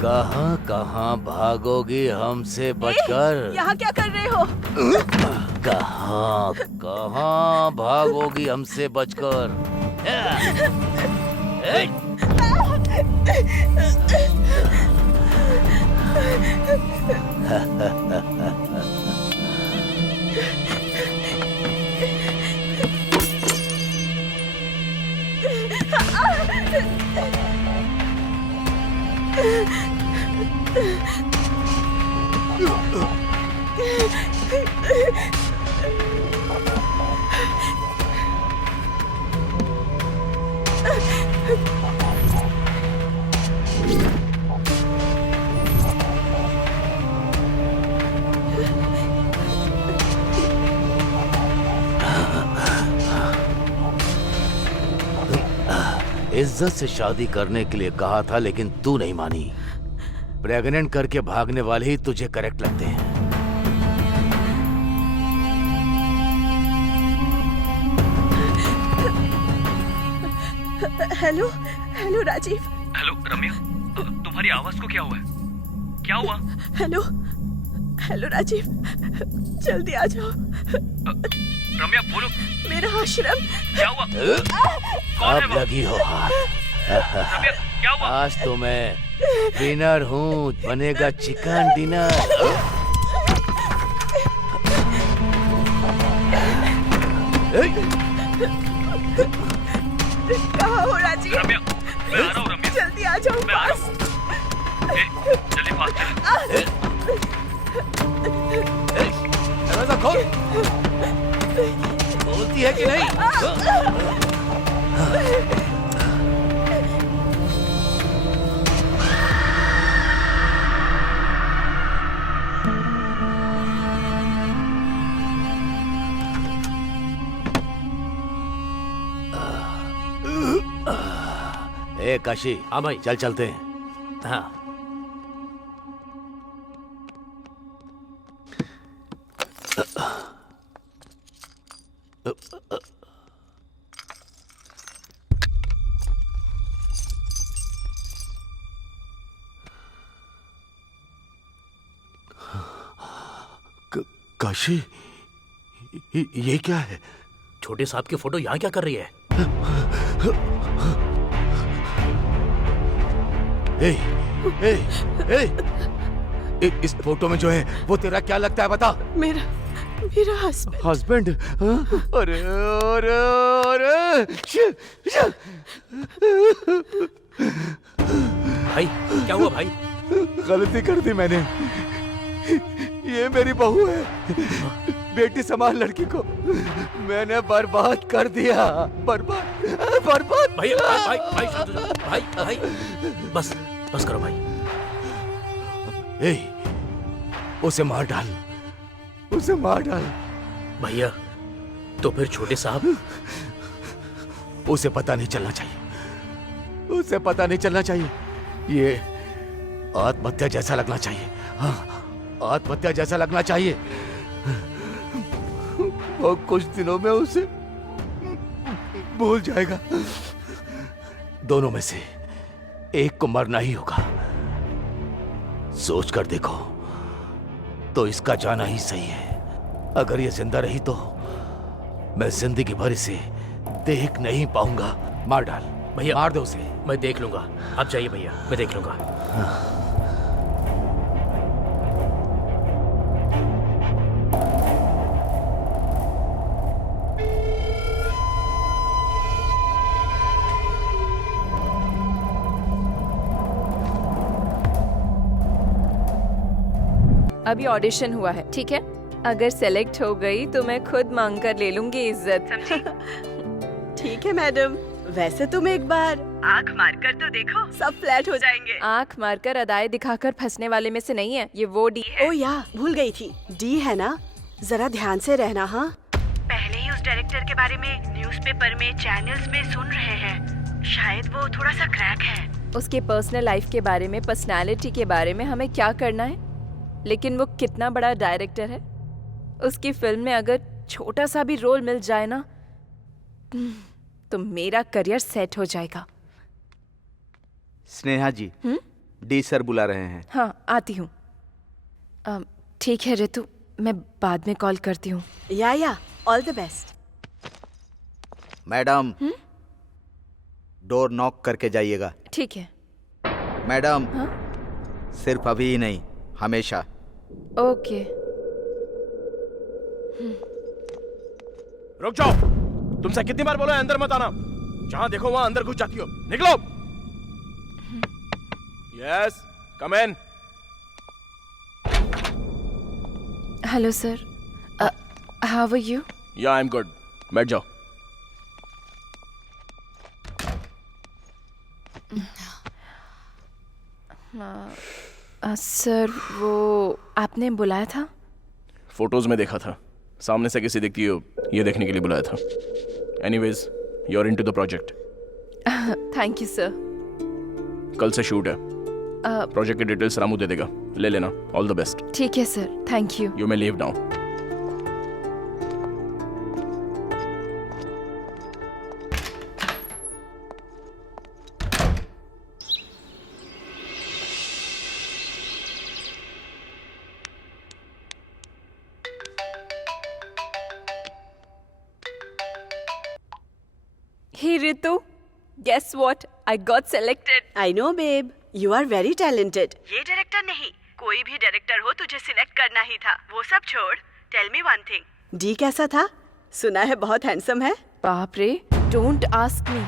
कहाँ कहाँ भागोगी हमसे बचकर? यहाँ क्या कर रहे हो? कहाँ कहाँ भागोगी हमसे बचकर? इज्जत से शादी करने के लिए कहा था लेकिन तू नहीं मानी। प्रेग्नेंट करके भागने वाले ही तुझे करेक्ट लगते हैं। Hello hello Rajiv. Hello Ramya, तुम्हारी आवाज को क्या हुआ है? क्या हुआ? हेलो हेलो राजीव, जल्दी आ जाओ। रम्या बोलो, मेरा आश्रम। क्या हुआ? कौन है अब वो? लगी हो हाथ। रम्या क्या हुआ? आज तो मैं डिनर हूँ, बनेगा चिकन डिनर। कहाँ हो राजीव? रम्या मैं आ रहा हूँ। रम्या जल्दी आ जाओ मैं आ रहा पास। जल्दी पास चल। दरवाजा खोल। बोलती है कि नहीं? ए काशी। हाँ भाई। चल चलते हैं। हाँ। काशी, ये क्या है? छोटे साहब की फोटो यहाँ क्या कर रही है? ए, ए, इस फोटो में जो है वो तेरा क्या लगता है बता? मेरा मेरा हस्बैंड। हस्बैंड? अरे अरे अरे भाई क्या हुआ भाई? गलती कर दी मैंने। ये मेरी बहू है। बेटी समान लड़की को मैंने बर्बाद कर दिया। बर्बाद बर्बाद। भाई भाई भाई भाई शांत हो जाओ। भाई भाई बस बस करो भाई। ए, उसे मार डाल, उसे मार डाल। भैया तो फिर छोटे साहब? उसे पता नहीं चलना चाहिए, उसे पता नहीं चलना चाहिए। ये आत्महत्या जैसा लगना चाहिए। हाँ, आत्महत्या जैसा लगना चाहिए। और कुछ दिनों में उसे भूल जाएगा। दोनों में से एक को मरना ही होगा। सोच कर देखो तो इसका जाना ही सही है। अगर ये जिंदा रही तो मैं जिंदगी भर इसे देख नहीं पाऊंगा। मार डाल भैया। मार दो उसे। मैं देख लूंगा, आप जाइए भैया, मैं देख लूंगा। अभी ऑडिशन हुआ है, ठीक है? अगर सेलेक्ट हो गई तो मैं खुद मांग कर ले लूंगी इज्जत। ठीक है मैडम। वैसे तुम एक बार आँख मारकर तो देखो, सब फ्लैट हो जाएंगे। आँख मारकर अदाएं दिखाकर फंसने वाले में से नहीं है, ये वो डी है। ओ या भूल गई थी, डी है ना? जरा ध्यान से रहना। हाँ, पहले ही उस डायरेक्टर के बारे में न्यूज़पेपर में, चैनल्स में सुन रहे हैं। शायद वो थोड़ा सा क्रैक है। उसके पर्सनल लाइफ के बारे में, पर्सनालिटी के बारे में हमें क्या करना है? लेकिन वो कितना बड़ा डायरेक्टर है। उसकी फिल्म में अगर छोटा सा भी रोल मिल जाए ना तो मेरा करियर सेट हो जाएगा। स्नेहा जी, डी सर बुला रहे हैं। हाँ आती हूँ। ठीक है रितु, मैं बाद में कॉल करती हूँ। या all the best. Madam door knock करके जाइएगा। ठीक है। मैडम हाँ? सिर्फ अभी ही नहीं, हमेशा। ओके। रुक जाओ, तुमसे कितनी बार बोला है अंदर मत आना। जहां देखो वहां अंदर घुस जाती हो। निकलो। Yes, come in. Hello sir, how are you? Yeah I am good. बैठ जाओ। सर वो आपने बुलाया था? फोटोज में देखा था, सामने से कैसी दिखती हो ये देखने के लिए बुलाया था। Anyways, you are into the project. Thank you sir. कल से शूट है। प्रोजेक्ट की डिटेल्स रामू दे देगा, ले लेना। All the best. ठीक है sir, thank you. You may leave now. Hey Ritu, guess what? I got selected. I know babe, you are very talented. ये डायरेक्टर नहीं, कोई भी डायरेक्टर हो तुझे सिलेक्ट करना ही था। वो सब छोड़, tell me one thing. D कैसा था? सुना है बहुत हैंडसम है। बाप रे, डोंट आस्क मी।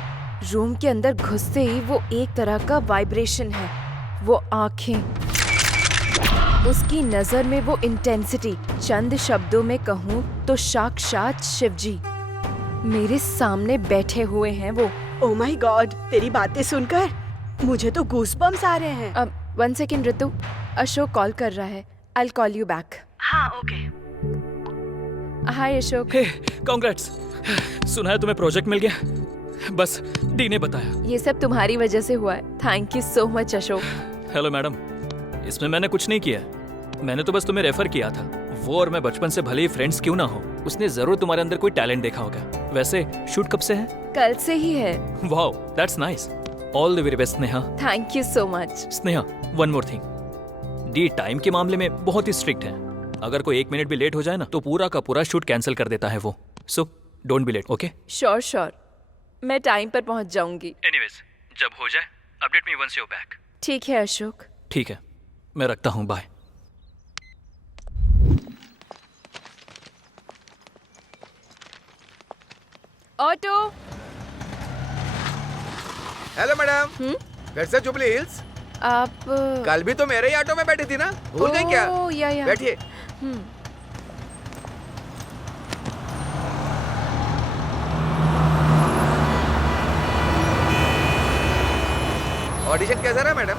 रूम के अंदर घुसते ही वो एक तरह का वाइब्रेशन है। वो आंखें, उसकी नजर में वो इंटेंसिटी। चंद शब्दों में कहूँ तो साक्षात शिवजी मेरे सामने बैठे हुए हैं वो। ओह माय गॉड, तेरी बातें सुनकर मुझे तो गूज़बम्स आ रहे हैं। अब 1 सेकेंड रितु, अशोक कॉल कर रहा है। I call you back. हाँ ओके। हाय अशोक। हे, कांग्रेट्स। सुना है तुम्हें प्रोजेक्ट मिल गया? बस डी ने बताया। ये सब तुम्हारी वजह से हुआ है। Thank you so much Ashok. Hello madam, इसमें मैंने कुछ नहीं किया। मैंने तो बस तुम्हें रेफर किया था। वो और मैं बचपन से भले ही फ्रेंड्स क्यों ना हो, उसने जरूर तुम्हारे अंदर कोई टैलेंट देखा होगा। वैसे शूट कब से है? कल से ही है। Wow, that's nice. All the very best Sneha. Thank you so much. Sneha, one more thing. D time के मामले में बहुत ही स्ट्रिक्ट है। अगर कोई 1 मिनट भी लेट हो जाए ना तो पूरा का पूरा शूट कैंसिल कर देता है वो। So don't be late, okay? Sure sure, मैं टाइम पर पहुंच जाऊंगी। एनीवेज, जब हो जाए update me once you back. ठीक है अशोक। ठीक है, मैं रखता हूँ, बाय। ऑटो। Hello madam. घर से जुबली हिल्स? आप कल भी तो मेरे ही ऑटो में बैठी थी ना, भूल गई क्या? या। बैठिए। ऑडिशन कैसा रहा मैडम?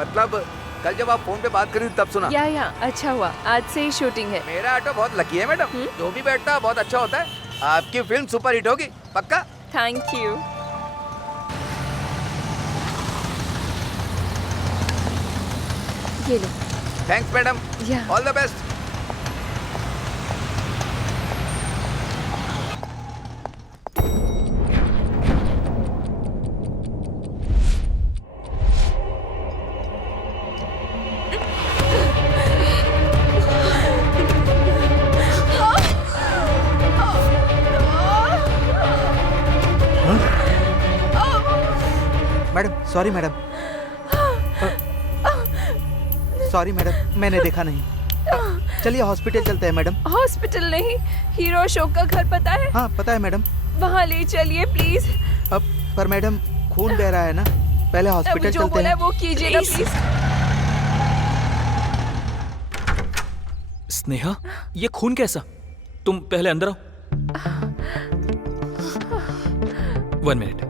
मतलब कल जब आप फोन पे बात करी तब सुना। या अच्छा हुआ, आज से ही शूटिंग है। मेरा ऑटो बहुत लकी है मैडम, जो भी बैठता है बहुत अच्छा होता है। आपकी फिल्म सुपर हिट होगी, पक्का? Thank you. ये लो। थैंक्स मैडम, या। All the best. Madam sorry madam, sorry madam, मैंने देखा नहीं। चलिए हॉस्पिटल चलते हैं मैडम। हॉस्पिटल नहीं, हीरो अशोक का घर पता है? हाँ पता है मैडम। वहाँ ले चलिए प्लीज। अब पर मैडम खून बह रहा है ना, पहले हॉस्पिटल अभी जो चलते बोला हैं। है वो कीजिए ना प्लीज। स्नेहा, ये खून कैसा? तुम पहले अंदर आओ। 1 मिनट।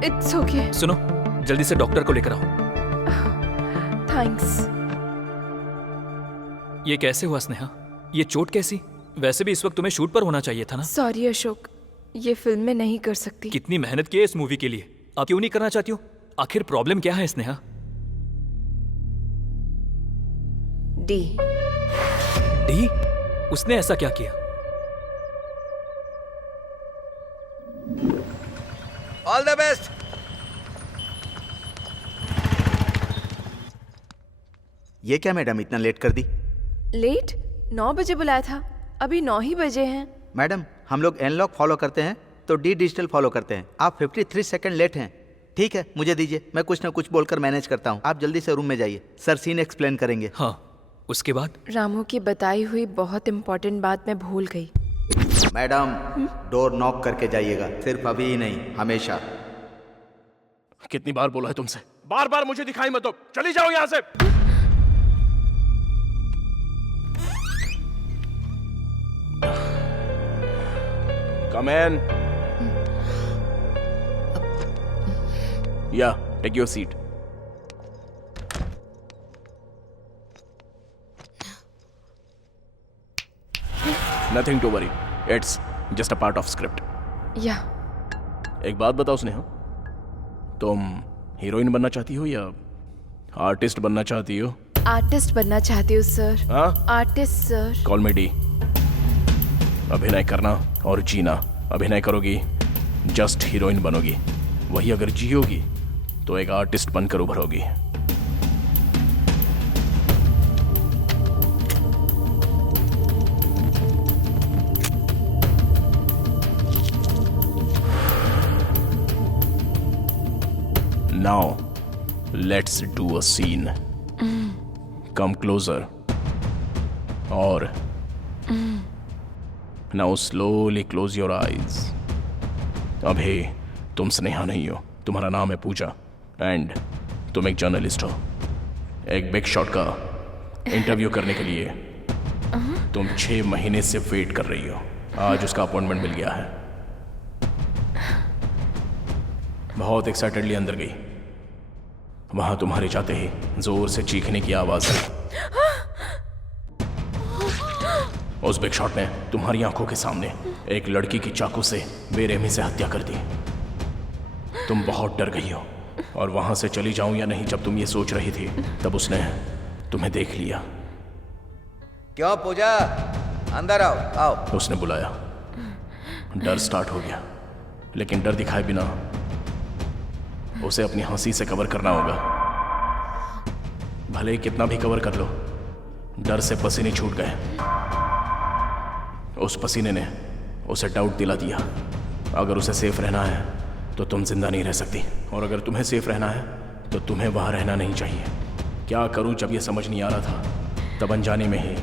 It's okay. सुनो, जल्दी से डॉक्टर को लेकर आओ। थैंक्स। ये कैसे हुआ स्नेहा? ये चोट कैसी? वैसे भी इस वक्त तुम्हें शूट पर होना चाहिए था ना। सॉरी अशोक, ये फिल्म में नहीं कर सकती। कितनी मेहनत की है इस मूवी के लिए, आप क्यों नहीं करना चाहती हो? आखिर प्रॉब्लम क्या है स्नेहा? डी। डी? उसने ऐसा क्या किया? All the best. ये क्या मैडम इतना लेट कर दी? लेट? 9 बजे बुलाया था, अभी 9 ही बजे हैं। मैडम हम लोग एनलॉग फॉलो करते हैं तो डी डिजिटल फॉलो करते हैं। आप 53 सेकंड लेट हैं। ठीक है मुझे दीजिए, मैं कुछ ना कुछ बोलकर मैनेज करता हूँ। आप जल्दी से रूम में जाइए, सर सीन एक्सप्लेन करेंगे। हाँ, उसके बाद? रामू की बताई हुई बहुत इंपॉर्टेंट बात मैं भूल गई। मैडम डोर नॉक करके जाइएगा, सिर्फ अभी ही नहीं हमेशा। कितनी बार बोला है तुमसे, बार बार मुझे दिखाई मत दो, चली जाओ यहां से। Come in. Yeah, take your seat. Nothing to worry. It's just a part of script. या एक बात बताओ स्नेहा, तुम हीरोइन बनना चाहती हो या आर्टिस्ट बनना चाहती हो? आर्टिस्ट बनना चाहती हूँ सर। हाँ? Artist sir. कॉल मी डी। अभिनय करना और जीना। अभिनय करोगी जस्ट हीरोइन बनोगी, वही अगर जियोगी तो एक आर्टिस्ट बनकर उभरोगी। Now, let's do a scene. Come closer. Or now slowly close your eyes. अभी तुम स्नेहा नहीं हो, तुम्हारा नाम है पूजा एंड तुम एक जर्नलिस्ट हो। एक बिग शॉट का इंटरव्यू करने के लिए तुम 6 महीने से वेट कर रही हो। आज उसका अपॉइंटमेंट मिल गया है। बहुत एक्साइटेडली अंदर गई, वहां तुम्हारे जाते ही जोर से चीखने की आवाज आई। उस बिग शॉट ने तुम्हारी आंखों के सामने एक लड़की की चाकू से बेरहमी से हत्या कर दी। तुम बहुत डर गई हो और वहां से चली जाऊं या नहीं जब तुम ये सोच रही थी, तब उसने तुम्हें देख लिया। क्यों पूजा, अंदर आओ आओ। उसने बुलाया। डर स्टार्ट हो गया, लेकिन डर दिखाए बिना उसे अपनी हंसी से कवर करना होगा। भले ही कितना भी कवर कर लो, डर से पसीने छूट गए। उस पसीने ने उसे डाउट दिला दिया। अगर उसे सेफ रहना है तो तुम जिंदा नहीं रह सकती, और अगर तुम्हें सेफ रहना है तो तुम्हें वहां रहना नहीं चाहिए। क्या करूं जब ये समझ नहीं आ रहा था, तब अनजाने में ही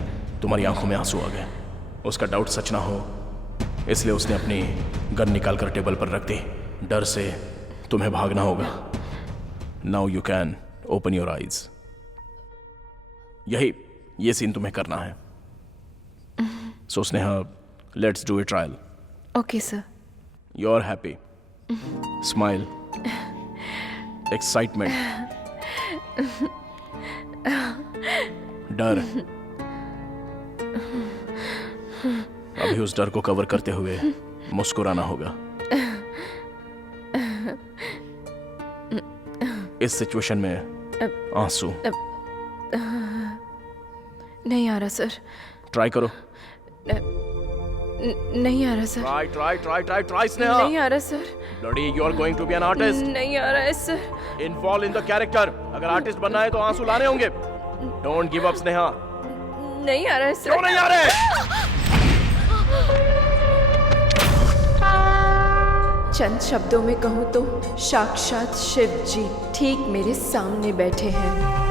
तुम्हारी आंखों में आंसू आ गए। उसका डाउट सच ना हो इसलिए उसने अपनी गन निकाल कर टेबल पर रख दी। डर से तुम्हें भागना होगा। Now you can open your eyes. ये सीन तुम्हें करना है। So Sneha, let's do a trial. Okay sir. You are happy, smile, excitement, डर। अभी उस डर को कवर करते हुए मुस्कुराना होगा। इस सिचुएशन में आंसू नहीं आ रहा सर। ट्राई करो। नहीं आ रहा sir. Try try try try try Sneha. नहीं आ रहा sir. Bloody, you are going to be an artist. नहीं आ रहा है sir. Involve in the character. अगर आर्टिस्ट बनना है तो आंसू लाने होंगे। Don't give up Sneha. नहीं आ रहा है सर। क्यों नहीं आ रहे? चंद शब्दों में कहूँ तो साक्षात शिव जी ठीक मेरे सामने बैठे हैं।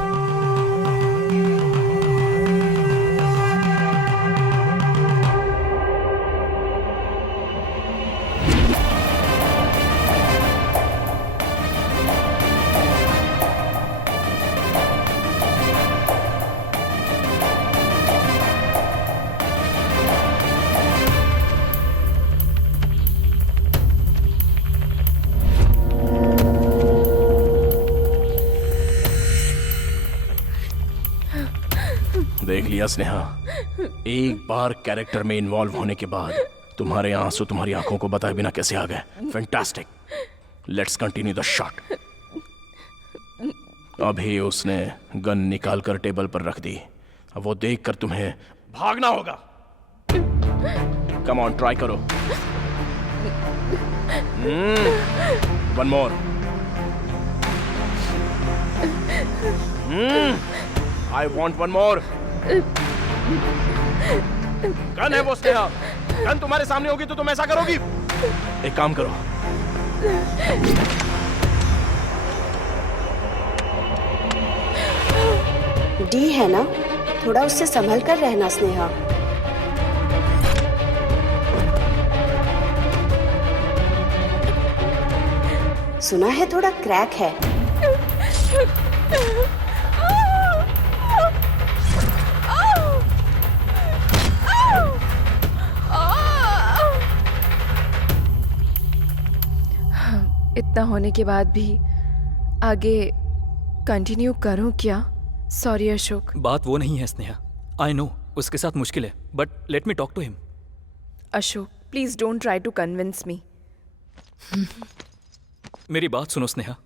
देख लिया स्नेहा, एक बार कैरेक्टर में इन्वॉल्व होने के बाद तुम्हारे आंसू तुम्हारी आंखों को बताए बिना कैसे आ गए। Fantastic. Let's continue the shot. अभी उसने गन निकाल कर टेबल पर रख दी। वो देखकर तुम्हें भागना होगा। कम ऑन, ट्राई करो। One more. I want one more. Gun है वो स्नेहा, गन तुम्हारे सामने होगी तो तुम ऐसा करोगी? एक काम करो, डी है ना, थोड़ा उससे संभल कर रहना स्नेहा। सुना है थोड़ा क्रैक है। इतना होने के बाद भी आगे कंटिन्यू करूं क्या? सॉरी अशोक। बात वो नहीं है स्नेहा, आई नो उसके साथ मुश्किल है, but let me talk to him. Ashok please don't try to convince me. मेरी बात सुनो स्नेहा,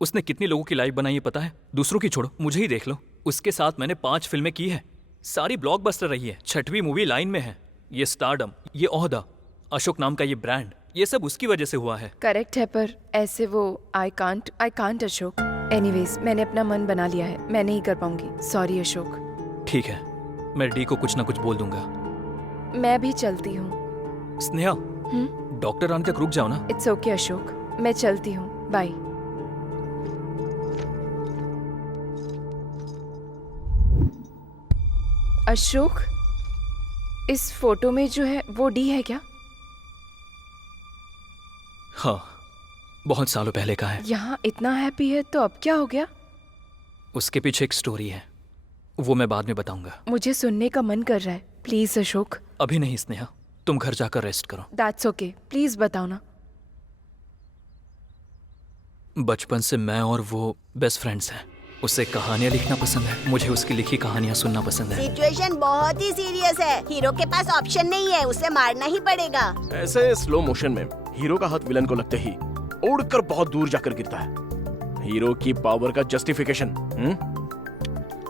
उसने कितनी लोगों की लाइफ बनाई है पता है? दूसरों की छोड़ो, मुझे ही देख लो। उसके साथ मैंने 5 फिल्में की है, सारी ब्लॉकबस्टर रही है। 6वीं मूवी लाइन में है। ये स्टारडम, ये ओहदा, अशोक नाम का ये ब्रांड, ये सब उसकी वजह से हुआ है। करेक्ट है, पर ऐसे वो आई कांट अशोक। एनीवेज मैंने अपना मन बना लिया है, मैं नहीं कर पाऊंगी। सॉरी अशोक। ठीक है, मैं डी को कुछ ना कुछ बोल दूंगा। मैं भी चलती हूँ। स्नेहा, डॉक्टर आने तक रुक जाओ ना। इट्स ओके अशोक, मैं चलती हूँ, बाय। अशोक, इस फोटो में जो है वो डी है क्या? हाँ, बहुत सालों पहले का है। यहाँ इतना हैप्पी है तो अब क्या हो गया? उसके पीछे एक स्टोरी है, वो मैं बाद में बताऊंगा। मुझे सुनने का मन कर रहा है, प्लीज अशोक। अभी नहीं स्नेहा, तुम घर जाकर रेस्ट करो। दैट्स ओके, प्लीज बताओ ना। बचपन से मैं और वो बेस्ट फ्रेंड्स हैं। उसे कहानियां लिखना पसंद है, मुझे उसकी लिखी कहानियां सुनना पसंद है। सिचुएशन बहुत ही सीरियस है, हीरो के पास ऑप्शन नहीं है, उसे मारना ही पड़ेगा। ऐसे स्लो मोशन में हीरो का हाथ विलन को लगते ही उड़कर बहुत दूर जाकर गिरता है। हीरो की पावर का जस्टिफिकेशन।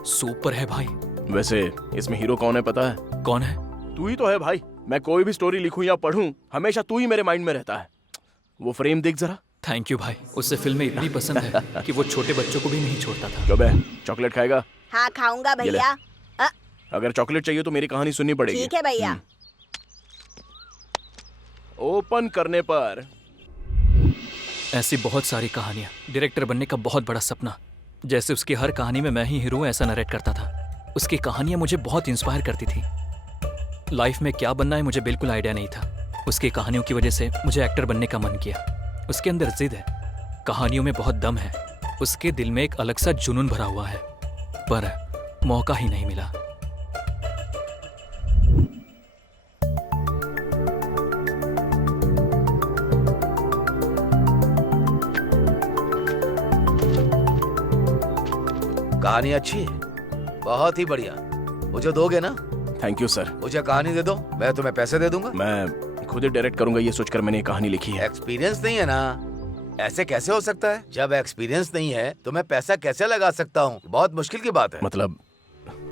सुपर है भाई। वैसे इसमें हीरो कौन है पता है? कौन है? तू ही तो है भाई। मैं कोई भी स्टोरी लिखूं या पढूं, हमेशा तू ही मेरे माइंड में रहता है। वो फ्रेम देख जरा। थैंक यू भाई, उससे फिल्में इतनी पसंद है कि वो छोटे बच्चों को भी नहीं छोड़ता था। क्यों बे, चॉकलेट खाएगा? हाँ खाऊंगा भैया। अगर चॉकलेट चाहिए तो मेरी कहानी सुननी पड़ेगी। ठीक है भैया। ओपन करने पर ऐसी बहुत सारी कहानियां, डायरेक्टर बनने का बहुत बड़ा सपना। जैसे उसकी हर कहानी में मैं ही हीरो ऐसा नरेट करता था। उसकी कहानियां मुझे बहुत इंस्पायर करती थी। लाइफ में क्या बनना है मुझे बिल्कुल आइडिया नहीं था। उसकी कहानियों की वजह से मुझे एक्टर बनने का मन किया। उसके अंदर जिद है, कहानियों में बहुत दम है। उसके दिल में एक अलग सा जुनून भरा हुआ है, पर मौका ही नहीं मिला। कहानी अच्छी है, बहुत ही बढ़िया। मुझे दोगे ना? Thank you sir. मुझे कहानी दे दो, मैं तुम्हें पैसे दे दूंगा। मैं खुद ही डायरेक्ट करूंगा ये सोचकर मैंने ये कहानी लिखी है। एक्सपीरियंस नहीं है ना? ऐसे कैसे हो सकता है? जब एक्सपीरियंस नहीं है तो मैं पैसा कैसे लगा सकता हूँ? बहुत मुश्किल की बात है। मतलब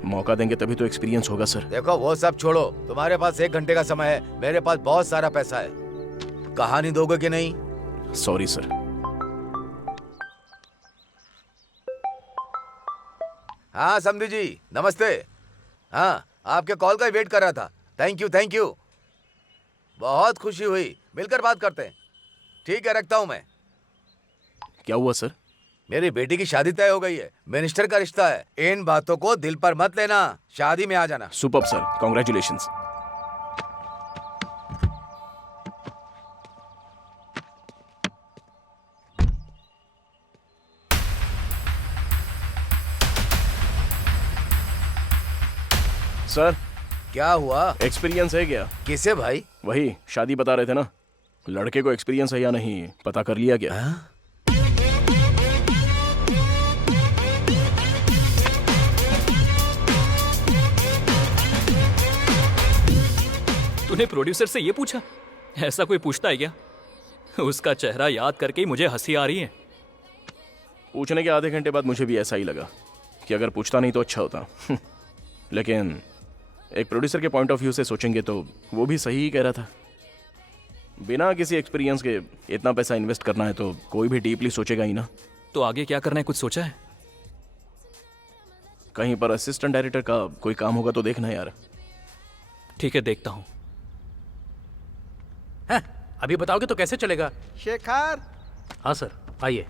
मौका देंगे तभी तो एक्सपीरियंस होगा सर। देखो वो सब छोड़ो, तुम्हारे पास 1 घंटे का समय है, मेरे पास बहुत सारा पैसा है। कहानी दोगे कि नहीं? Sorry sir. हाँ समधी जी, नमस्ते। हाँ, आपके कॉल का वेट कर रहा था। Thank you. बहुत खुशी हुई, मिलकर बात करते हैं। ठीक है, रखता हूँ मैं। क्या हुआ सर? मेरी बेटी की शादी तय हो गई है, मिनिस्टर का रिश्ता है। इन बातों को दिल पर मत लेना, शादी में आ जाना। Superb sir, congratulations. सर क्या हुआ? एक्सपीरियंस है क्या? किसे भाई? वही शादी बता रहे थे ना, लड़के को एक्सपीरियंस है या नहीं पता कर लिया क्या? तूने प्रोड्यूसर से ये पूछा? ऐसा कोई पूछता है क्या? उसका चेहरा याद करके ही मुझे हंसी आ रही है। पूछने के आधे घंटे बाद मुझे भी ऐसा ही लगा कि अगर पूछता नहीं तो अच्छा होता। लेकिन एक प्रोड्यूसर के पॉइंट ऑफ व्यू से सोचेंगे तो वो भी सही ही कह रहा था। बिना किसी एक्सपीरियंस के इतना पैसा इन्वेस्ट करना है तो कोई भी डीपली सोचेगा ही ना। तो आगे क्या करना है, कुछ सोचा है? कहीं पर असिस्टेंट डायरेक्टर का कोई काम होगा तो देखना यार। ठीक है, देखता हूँ। अभी बताओगे तो कैसे चलेगा? शेखर, हाँ सर, आइए।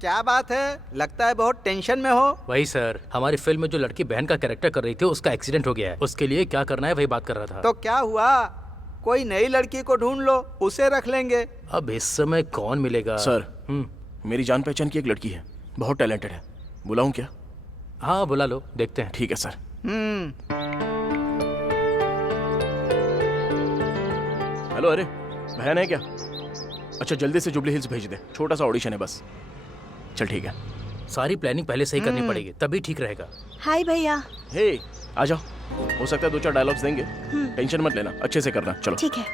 क्या बात है? लगता है बहुत टेंशन में हो। वही सर, हमारी फिल्म में जो लड़की बहन का कैरेक्टर कर रही थी उसका एक्सीडेंट हो गया है। उसके लिए क्या करना है वही बात कर रहा था। तो क्या हुआ? कोई नई लड़की को ढूंढ लो, उसे रख लेंगे। अब इस समय कौन मिलेगा? सर, मेरी जान पहचान की एक लड़की है, बहुत टैलेंटेड है। बुलाऊं क्या? हाँ बुला लो, देखते हैं। ठीक है सर। हेलो, अरे बहन है क्या? अच्छा, जल्दी से जुबली हिल्स भेज दे, छोटा सा ऑडिशन है बस। चल ठीक है। सारी प्लानिंग पहले से ही करनी पड़ेगी, तभी ठीक रहेगा। हाय भैया। हे, आ जाओ। हो सकता है 2-4 डायलॉग्स देंगे, टेंशन मत लेना, अच्छे से करना। चलो। ठीक है।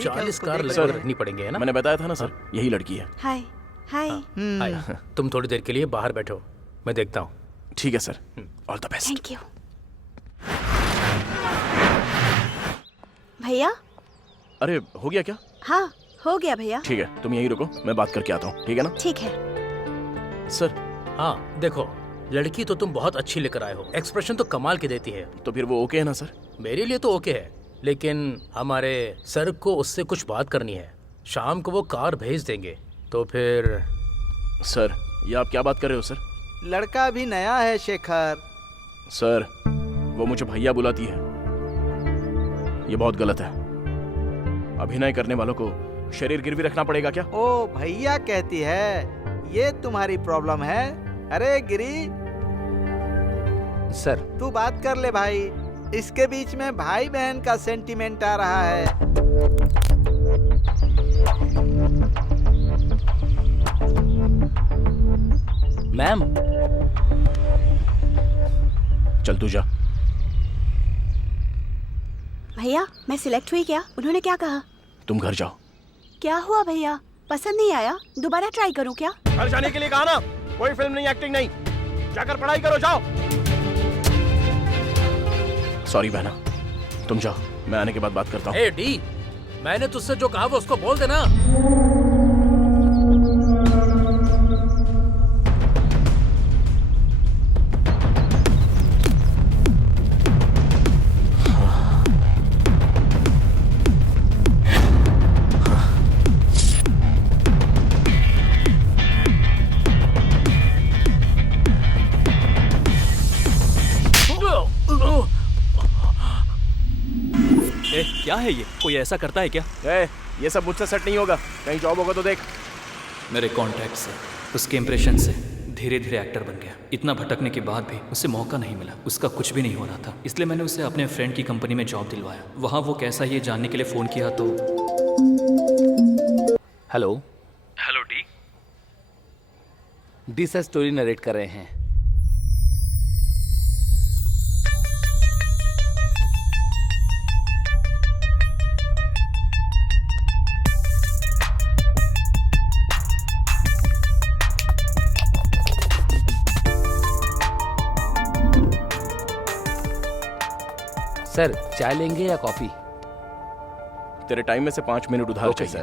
40 कार सर, लगभग रखनी पड़ेंगे, है ना? मैंने बताया था ना सर, यही लड़की है। हाय हाय। हाय, तुम थोड़ी देर के लिए बाहर बैठो, मैं देखता हूँ। ठीक है sir, all the best. Thank you भैया। अरे हो गया क्या? हाँ हो गया भैया। ठीक है, तुम यहीं रुको, मैं बात करके आता हूँ, ठीक है ना? ठीक है। सर। हाँ देखो, लड़की तो तुम बहुत अच्छी लेकर आए हो, एक्सप्रेशन तो कमाल की देती है। तो फिर वो ओके है ना सर? मेरे लिए तो ओके है, लेकिन हमारे सर को उससे कुछ बात करनी है। शाम को वो कार भेज देंगे, तो फिर। सर, ये आप क्या बात कर रहे हो सर? लड़का भी नया है शेखर। सर, वो मुझे भैया बुलाती है, ये बहुत गलत है। अभिनय करने वालों को शरीर गिरवी रखना पड़ेगा क्या? ओ भैया कहती है, ये तुम्हारी प्रॉब्लम है। अरे गिरी सर, तू बात कर ले भाई, इसके बीच में भाई बहन का सेंटीमेंट आ रहा है। मैम। चल तू जा। भैया मैं सिलेक्ट हुई क्या? उन्होंने क्या कहा? तुम घर जाओ। क्या हुआ भैया? पसंद नहीं आया? दोबारा ट्राई करूं क्या? घर जाने के लिए कहा ना, कोई फिल्म नहीं, एक्टिंग नहीं, जाकर पढ़ाई करो, जाओ। सॉरी बहना, तुम जाओ, मैं आने के बाद बात करता हूँ। ए डी, मैंने तुझसे जो कहा वो उसको बोल देना। क्या है ये? कोई ऐसा करता है क्या? ये सब मुझसे सेट नहीं होगा, कहीं जॉब होगा तो देख। मेरे कॉन्टैक्ट से, उसके इम्प्रेशन से धीरे धीरे एक्टर बन गया। इतना भटकने के बाद भी उसे मौका नहीं मिला, उसका कुछ भी नहीं हो रहा था, इसलिए मैंने उसे अपने फ्रेंड की कंपनी में जॉब दिलवाया। वहाँ वो कैसा ये जानने के लिए फ़ोन किया तो। Hello. Hello D. D sir story narrate कर रहे हैं। सर, चाय लेंगे या कॉफी? तेरे टाइम में से 5 मिनट उधार ओके, चाहिए।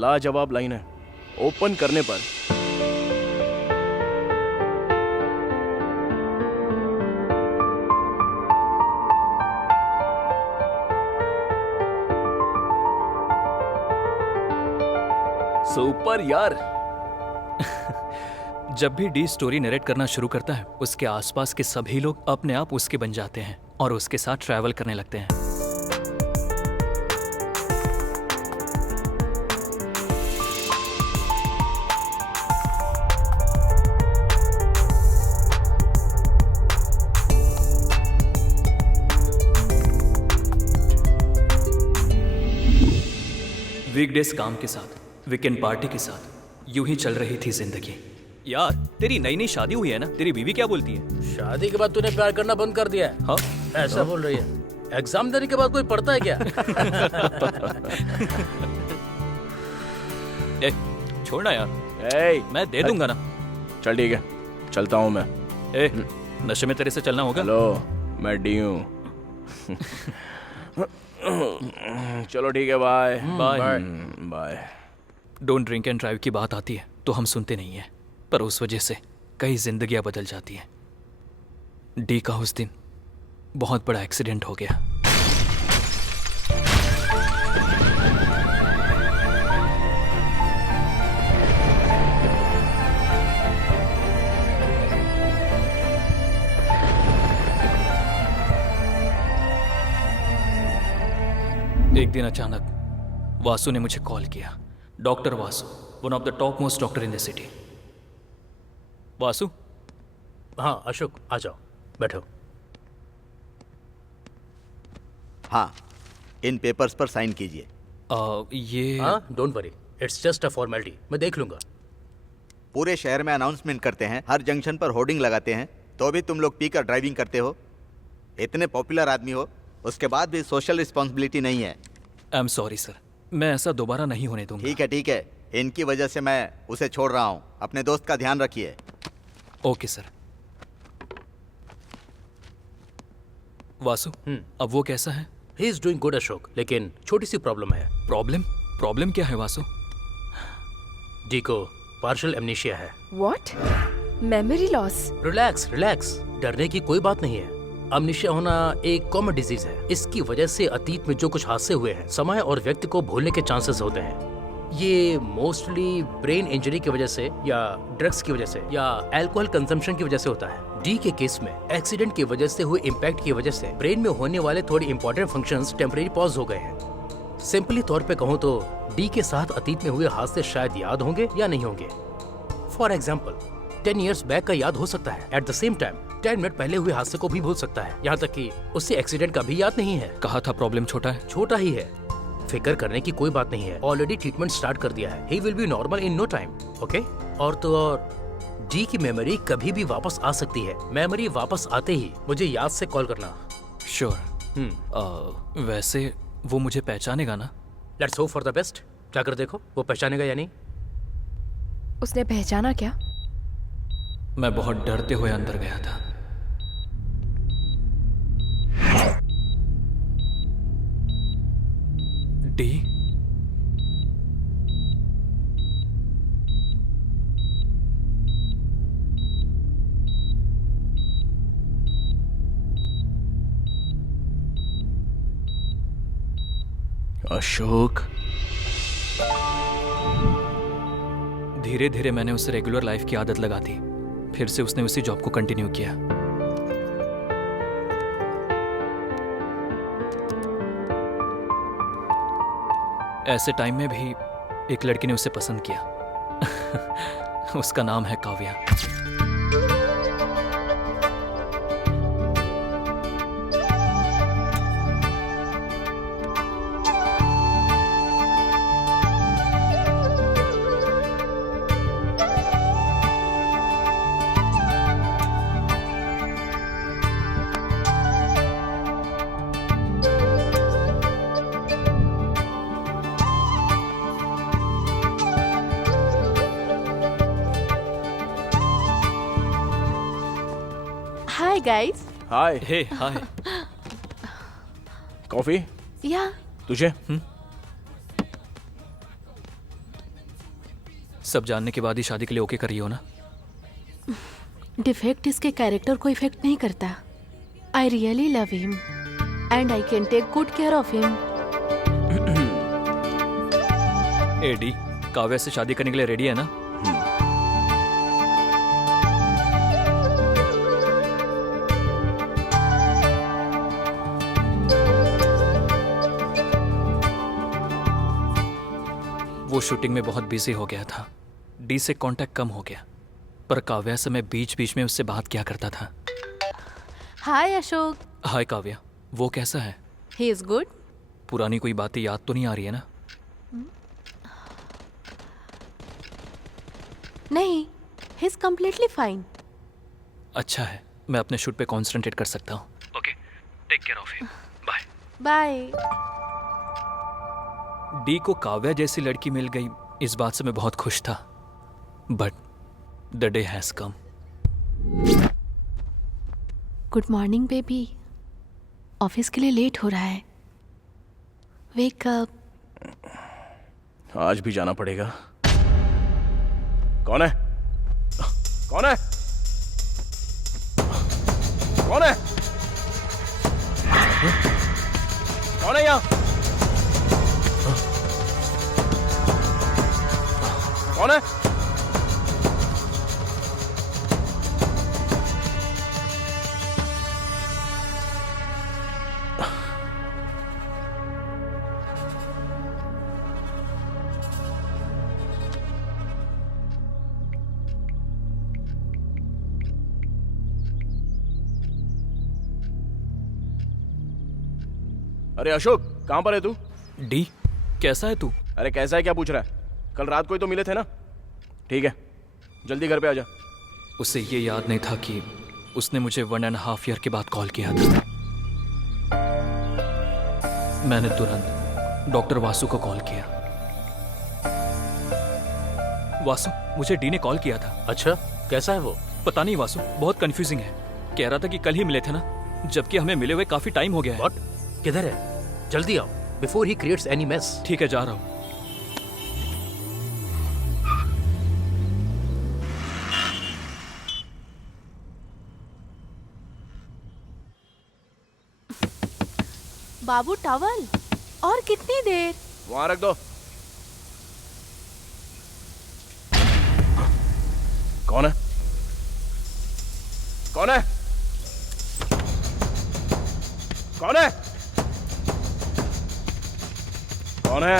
लाजवाब लाइन है, ओपन करने पर सुपर यार। जब भी डी स्टोरी नरेट करना शुरू करता है, उसके आसपास के सभी लोग अपने आप उसके बन जाते हैं और उसके साथ ट्रैवल करने लगते हैं। वीकडेज काम के साथ, वीकेंड पार्टी के साथ यूं ही चल रही थी जिंदगी। यार, तेरी नई नई शादी हुई है ना, तेरी बीवी क्या बोलती है? शादी के बाद तूने प्यार करना बंद कर दिया है? हाँ, ऐसा बोल रही है। एग्जाम देने के बाद कोई पढ़ता है क्या? ए, छोड़ना यार, ए, मैं दे दूंगा ना। चल ठीक है, चलता हूँ मैं। ए, नशे में तेरे से चलना होगा। हेलो, मैं डी हूँ। चलो ठीक है, bye bye. Bye. Don't drink and drive की बात आती है तो हम सुनते नहीं हैं, पर उस वजह से कई जिंदगियां बदल जाती हैं। डी का उस दिन बहुत बड़ा एक्सीडेंट हो गया। एक दिन अचानक वासु ने मुझे कॉल किया। Doctor Vasu, one of the top most doctor in the city. Vasu? हाँ अशोक, आ जाओ, बैठो। हाँ, इन पेपर्स पर साइन कीजिए। ये हाँ, don't worry, it's just a formality, मैं देख लूंगा। पूरे शहर में अनाउंसमेंट करते हैं, हर जंक्शन पर होर्डिंग लगाते हैं, तो भी तुम लोग पीकर ड्राइविंग करते हो। इतने पॉपुलर आदमी हो, उसके बाद भी सोशल रिस्पॉन्सिबिलिटी नहीं है। आई एम सॉरी सर, मैं ऐसा दोबारा नहीं होने दूंगा। ठीक है, इनकी वजह से मैं उसे छोड़ रहा हूँ। अपने दोस्त का ध्यान रखिए। Okay sir. वासु, अब वो कैसा है? He is doing good Ashok, लेकिन छोटी सी प्रॉब्लम है। प्रॉब्लम क्या है वासु? डी को पार्शियल एमनीशिया है। व्हाट? Memory loss? रिलैक्स, डरने की कोई बात नहीं है। अमनीशिया होना एक कॉमन डिजीज है। इसकी वजह से अतीत में जो कुछ हादसे हुए हैं, समय और व्यक्ति को भूलने के चांसेस होते हैं। ये मोस्टली ब्रेन इंजरी की वजह से या ड्रग्स की वजह से या अल्कोहल कंजम्पशन की वजह से होता है। डी के केस में एक्सीडेंट की वजह से हुए इम्पैक्ट की वजह से ब्रेन में होने वाले थोड़े इंपॉर्टेंट फंक्शंस टेम्परेरी पॉज हो गए हैं। सिंपली तौर पे कहूँ तो डी के साथ अतीत में हुए हादसे शायद याद होंगे या नहीं होंगे। फॉर एग्जाम्पल 10 years बैक का याद हो सकता है, at the same time 10 minute पहले हुए हादसे को भी भूल सकता है, यहाँ तक कि उससे एक्सीडेंट का भी याद नहीं है। कहा था प्रॉब्लम छोटा है। छोटा ही है, फिक्र करने की कोई बात नहीं है। ऑलरेडी ट्रीटमेंट स्टार्ट कर दिया है। He will be normal in no time. Okay, और तो और डी की मेमोरी कभी भी वापस आ सकती है। मेमोरी वापस आते ही मुझे याद से कॉल करना। श्योर। वैसे वो मुझे पहचानेगा ना? Let's hope for the best. जाकर देखो वो पहचानेगा या नहीं। उसने पहचाना क्या? मैं बहुत डरते हुए अंदर गया था। डी, अशोक। धीरे धीरे मैंने उसे रेगुलर लाइफ की आदत लगा दी। फिर से उसने उसी जॉब को कंटिन्यू किया। ऐसे टाइम में भी एक लड़की ने उसे पसंद किया। उसका नाम है Kavya. Hi guys. Hi. Hey hi. Coffee Yeah. तुझे? सब जानने के बाद ही शादी के लिए ओके करी हो ना? डिफेक्ट इसके कैरेक्टर को इफेक्ट नहीं करता। I really love him and I can take good care of him. Eddie, Kavya से शादी करने के लिए रेडी है ना? वो शूटिंग में बहुत बिजी हो गया था। डी से कांटेक्ट कम हो गया, पर काव्या से मैं बीच बीच में उससे बात किया करता था। हाय अशोक। हाय काव्या, वो कैसा है? He is good. पुरानी कोई बातें याद तो नहीं आ रही है ना? नहीं, ही इज कम्प्लीटली फाइन। अच्छा है, मैं अपने शूट पे कॉन्सेंट्रेट कर सकता हूँ। Okay, take care of him. Bye. Bye. D को काव्या जैसी लड़की मिल गई, इस बात से मैं बहुत खुश था। But the day has come. Good morning baby. Office के लिए लेट हो रहा है। Wake up. आज भी जाना पड़ेगा। कौन है? कौन है? कौन है? कौन है यहाँ? कौन है? अरे अशोक, कहां पर है तू? डी, कैसा है तू? अरे कैसा है क्या पूछ रहा है? कल रात को ही तो मिले थे ना? ठीक है, जल्दी घर पे आ जा। उसे ये याद नहीं था कि उसने मुझे 1.5 ईयर के बाद कॉल किया था। मैंने तुरंत डॉक्टर वासु को कॉल किया। वासु, मुझे डी ने कॉल किया था। अच्छा, कैसा है वो? पता नहीं वासु, बहुत कंफ्यूजिंग है। कह रहा था कि कल ही मिले थे ना, जबकि हमें मिले हुए काफी टाइम हो गया है। What? किधर है? जल्दी आओ before he creates any mess. ठीक है, जा रहा हूँ। बाबू टॉवल, और कितनी देर? वहां रख दो। कौन है? कौन है? कौन है? कौन है?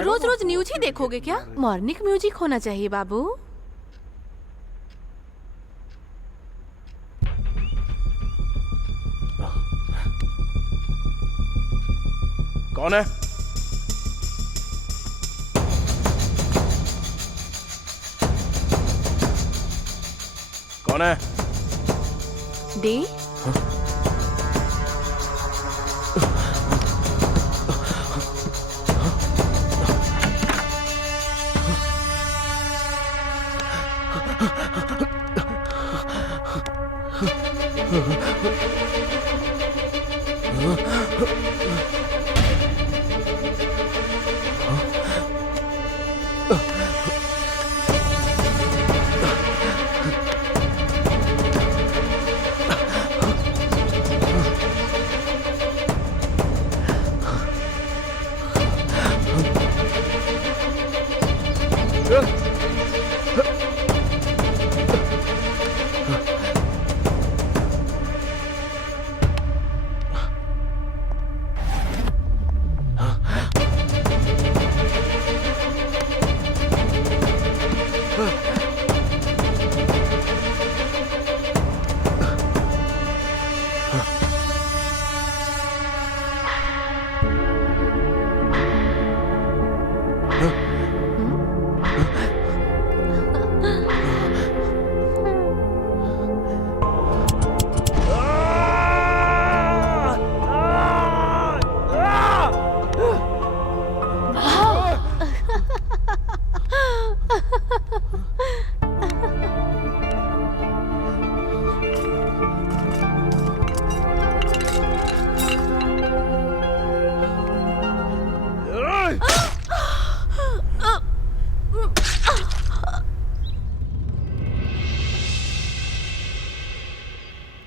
रोज रोज न्यूज ही देखोगे क्या? मॉर्निंग म्यूजिक होना चाहिए बाबू। कौन है? कौन है? डी,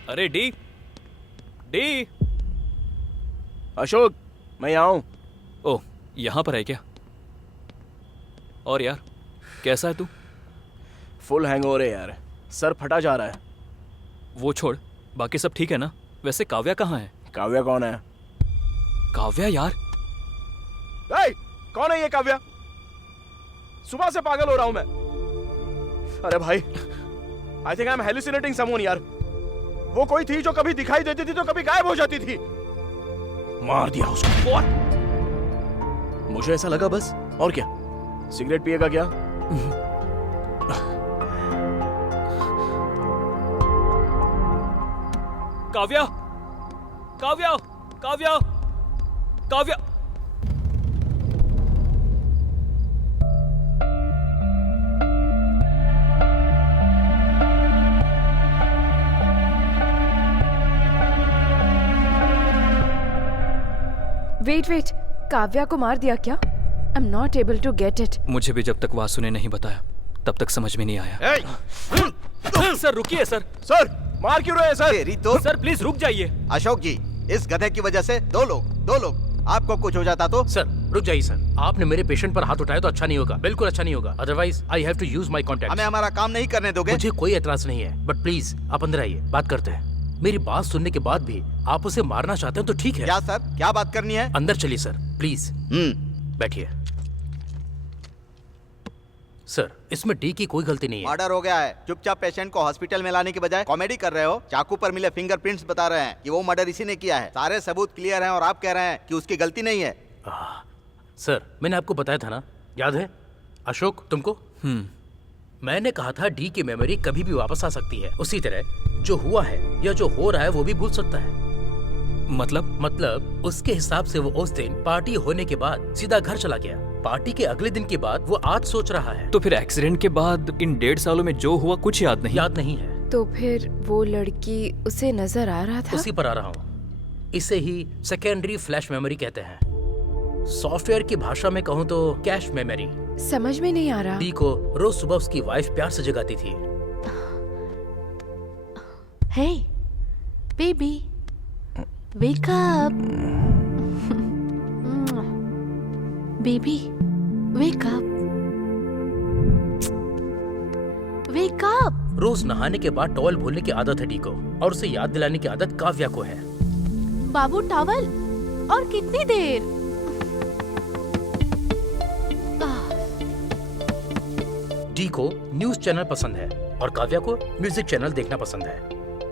अरे डी, डी। अशोक, मैं यहाँ हूँ। ओह, यहाँ पर है क्या? और यार, कैसा है तू? फुल हैंगओवर है यार, सर फटा जा रहा है। वो छोड़, बाकी सब ठीक है ना? वैसे काव्या कहाँ है? काव्या कौन है? काव्या यार। ए, कौन है ये काव्या? सुबह से पागल हो रहा हूं मैं। अरे भाई, I think I am hallucinating someone यार। वो कोई थी जो कभी दिखाई देती थी तो कभी गायब हो जाती थी। मार दिया उसको। What? मुझे ऐसा लगा बस, और क्या? सिगरेट पिएगा क्या? काव्या, काव्या, काव्या, काव्या। वेट, काव्या को मार दिया क्या? I am not able to get it. मुझे भी जब तक वासु ने नहीं बताया तब तक समझ में नहीं आया। सर रुकिए सर। सर मार क्यों रहे हैं सर? तेरी तो सर प्लीज रुक जाइए। अशोक जी, इस गधे की वजह से दो लोग आपको कुछ हो जाता तो? सर रुक जाइए सर, आपने मेरे पेशेंट पर हाथ उठाया तो अच्छा नहीं होगा, बिल्कुल अच्छा नहीं होगा। Otherwise I have to use my contact. हमें हमारा काम नहीं करने दोगे? मुझे कोई एतराज नहीं है, बट प्लीज आप अंदर आइए, बात करते हैं। मेरी बात सुनने के बाद भी आप उसे मारना चाहते हैं तो ठीक है। क्या सर, क्या बात करनी है? अंदर चलिए सर प्लीज। बैठिए। सर इसमें डी की कोई गलती नहीं है। मर्डर हो गया है। चुपचाप पेशेंट को हॉस्पिटल में लाने के बजाय कॉमेडी कर रहे हो। चाकू पर मिले फिंगरप्रिंट्स बता रहे हैं कि वो मर्डर इसी ने किया है। सारे सबूत क्लियर हैं और आप कह रहे हैं कि उसकी गलती नहीं है। सर मैंने आपको बताया था ना, याद है अशोक तुमको? मैंने कहा था डी की मेमोरी कभी भी वापस आ सकती है। उसी तरह जो हुआ है या जो हो रहा है वो भी भूल सकता है। मतलब उसके हिसाब से वो उस दिन पार्टी होने के बाद सीधा घर चला गया। पार्टी के अगले दिन के बाद वो आज सोच रहा है। तो फिर एक्सीडेंट के बाद इन 1.5 सालों में जो हुआ कुछ याद नहीं है। तो फिर वो लड़की उसे नजर आ रहा था? उसी पर आ रहा हूँ। इसे ही सेकेंडरी फ्लैश मेमोरी कहते हैं। सॉफ्टवेयर की भाषा में कहूँ तो कैश मेमोरी। समझ में नहीं आ रहा। डी को रोज सुबह उसकी वाइफ प्यार से जगाती थी। Hey baby, wake up. Baby, wake up. Wake up. रोज नहाने के बाद टॉवल भूलने की आदत है डी को, और उसे याद दिलाने की आदत काव्या को है। बाबू टॉवल, और कितनी देर? डी को न्यूज चैनल पसंद है और काव्या को म्यूजिक चैनल देखना पसंद है।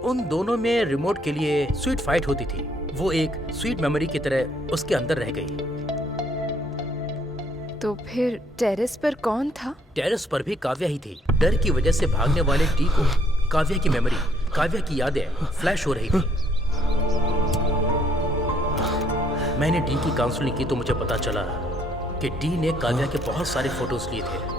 उन दोनों में रिमोट के लिए स्वीट फाइट होती थी। वो एक स्वीट मेमोरी की तरह उसके अंदर रह गई। तो फिर टेरेस पर कौन था? टेरेस पर भी काव्या ही थी। डर की वजह से भागने वाले डी को काव्या की मेमोरी, काव्या की यादें फ्लैश हो रही थी। मैंने डी की काउंसलिंग की तो मुझे पता चला कि डी ने काव्या के बहुत सारे फोटोज लिए थे।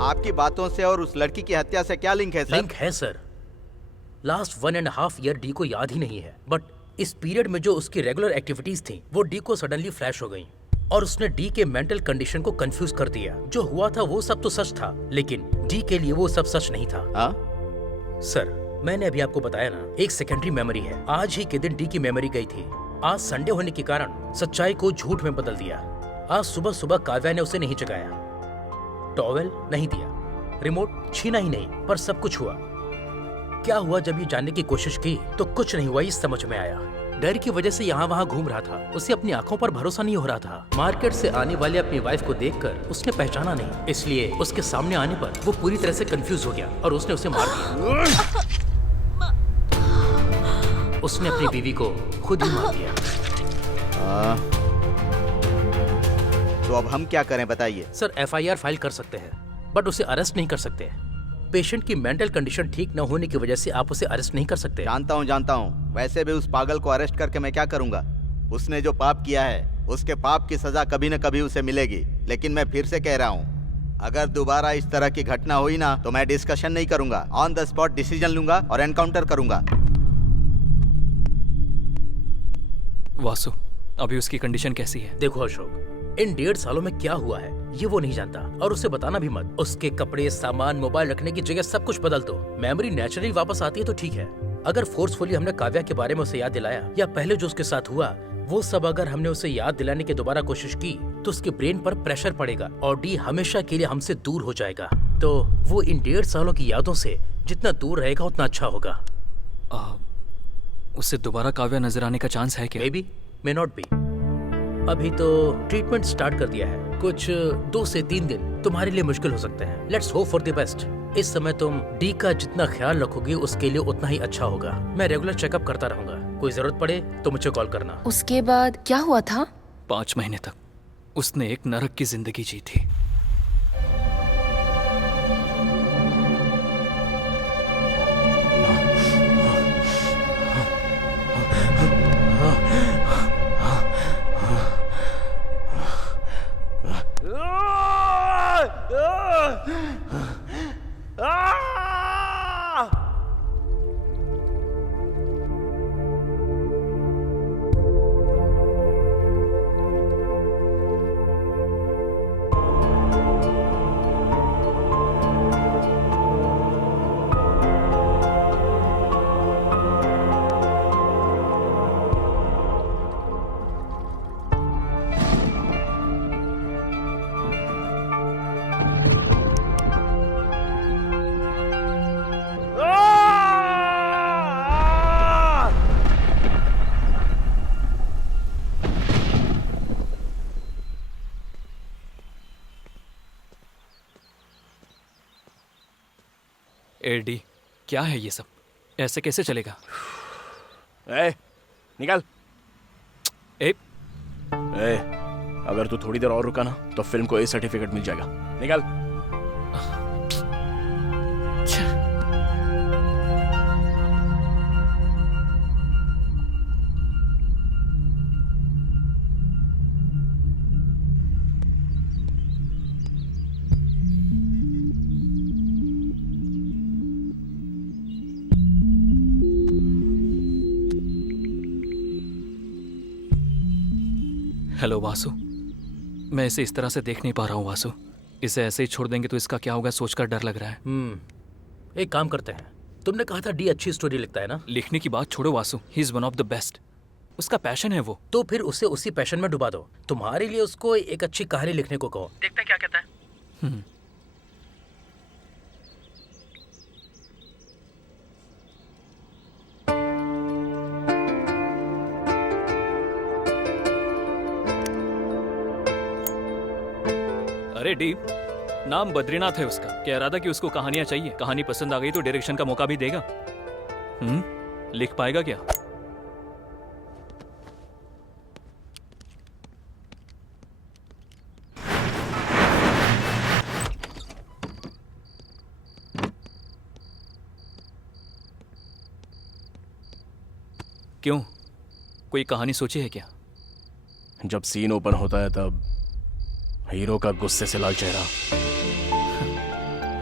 आपकी बातों से और उस लड़की की हत्या से क्या लिंक है सर? लिंक है सर। लास्ट 1.5 ईयर डी को याद ही नहीं है, बट इस पीरियड में जो उसकी रेगुलर एक्टिविटीज थी वो डी को सडनली फ्लैश हो गई और उसने डी के मेंटल कंडीशन को कंफ्यूज कर दिया। जो हुआ था वो सब तो सच था, लेकिन डी के लिए वो सब सच नहीं था। सर मैंने अभी आपको बताया ना, एक सेकेंडरी मेमोरी है। आज ही के दिन डी की मेमोरी गई थी। आज संडे होने के कारण सच्चाई को झूठ में बदल दिया। आज सुबह सुबह काव्या ने उसे नहीं जगाया, टॉवेल नहीं दिया, रिमोट छीना ही नहीं, पर सब कुछ हुआ। क्या हुआ जब ये जानने की कोशिश की तो कुछ नहीं हुआ, ये समझ में आया। डर की वजह से यहाँ वहाँ घूम रहा था। उसे अपनी आंखों पर भरोसा नहीं हो रहा था। मार्केट से आने वाले अपनी वाइफ को देखकर उसने पहचाना नहीं, इसलिए उसके सामने आने पर वो पूरी तरह से कंफ्यूज हो गया और उसने उसे मार दिया। उसने अपनी बीवी को खुद ही मार दिया। तो अब हम क्या करें बताइए? सर FIR फाइल कर सकते हैं, बट उसे अरेस्ट नहीं कर सकते। पेशेंट की मेंटल कंडीशन ठीक न होने की वजह से आप उसे अरेस्ट नहीं कर सकते। जानता हूँ। वैसे भी उस पागल को अरेस्ट करके मैं क्या करूँगा? उसने जो पाप किया है उसके पाप की सजा कभी न कभी उसे मिलेगी। लेकिन मैं फिर से कह रहा हूँ, अगर दोबारा इस तरह की घटना हुई ना तो मैं डिस्कशन नहीं करूंगा, ऑन द स्पॉट डिसीजन लूंगा और एनकाउंटर करूंगा। वासु, अभी उसकी कंडीशन कैसी है? देखो अशोक, इन 1.5 सालों में क्या हुआ है ये वो नहीं जानता, और उसे बताना भी मत। उसके कपड़े, सामान, मोबाइल रखने की जगह सब कुछ बदल दो। मेमोरी नेचुरली वापस आती है तो ठीक है। अगर फोर्सफुली हमने काव्या के बारे में उसे याद दिलाया या पहले जो उसके साथ हुआ वो सब अगर हमने उसे याद दिलाने की दोबारा कोशिश की तो उसके ब्रेन पर प्रेशर पड़ेगा और डी हमेशा के लिए हमसे दूर हो जाएगा। तो वो इन 1.5 सालों की यादों से जितना दूर रहेगा उतना अच्छा होगा। उससे दोबारा काव्या नजर आने का चांस है क्या? May be, may not be. अभी तो ट्रीटमेंट स्टार्ट कर दिया है, कुछ 2 से 3 दिन तुम्हारे लिए मुश्किल हो सकते हैं। Let's hope for the best. इस समय तुम डी का जितना ख्याल रखोगी उसके लिए उतना ही अच्छा होगा। मैं रेगुलर चेकअप करता रहूंगा, कोई जरूरत पड़े तो मुझे कॉल करना। उसके बाद क्या हुआ था? 5 महीने तक उसने एक नरक की जिंदगी जी थी। एडी, क्या है ये सब? ऐसे कैसे चलेगा? निकल। ए, अगर तू थोड़ी देर और रुका ना तो फिल्म को ए सर्टिफिकेट मिल जाएगा। निकल। हेलो वासु, मैं इसे इस तरह से देख नहीं पा रहा हूँ वासु। इसे ऐसे ही छोड़ देंगे तो इसका क्या होगा सोचकर डर लग रहा है। एक काम करते हैं, तुमने कहा था डी अच्छी स्टोरी लिखता है ना? लिखने की बात छोड़ो Vasu, he is one of the best. उसका पैशन है वो। तो फिर उसे उसी पैशन में डुबा दो। तुम्हारे लिए उसको एक अच्छी कहानी लिखने को कहो, देखते हैं क्या कहता है। अरे डी, नाम बद्रीनाथ है उसका। कह रहा था कि उसको कहानियां चाहिए। कहानी पसंद आ गई तो डायरेक्शन का मौका भी देगा। लिख पाएगा क्या? क्यों, कोई कहानी सोची है क्या? जब सीन ओपन होता है तब हीरो का गुस्से से लाल चेहरा,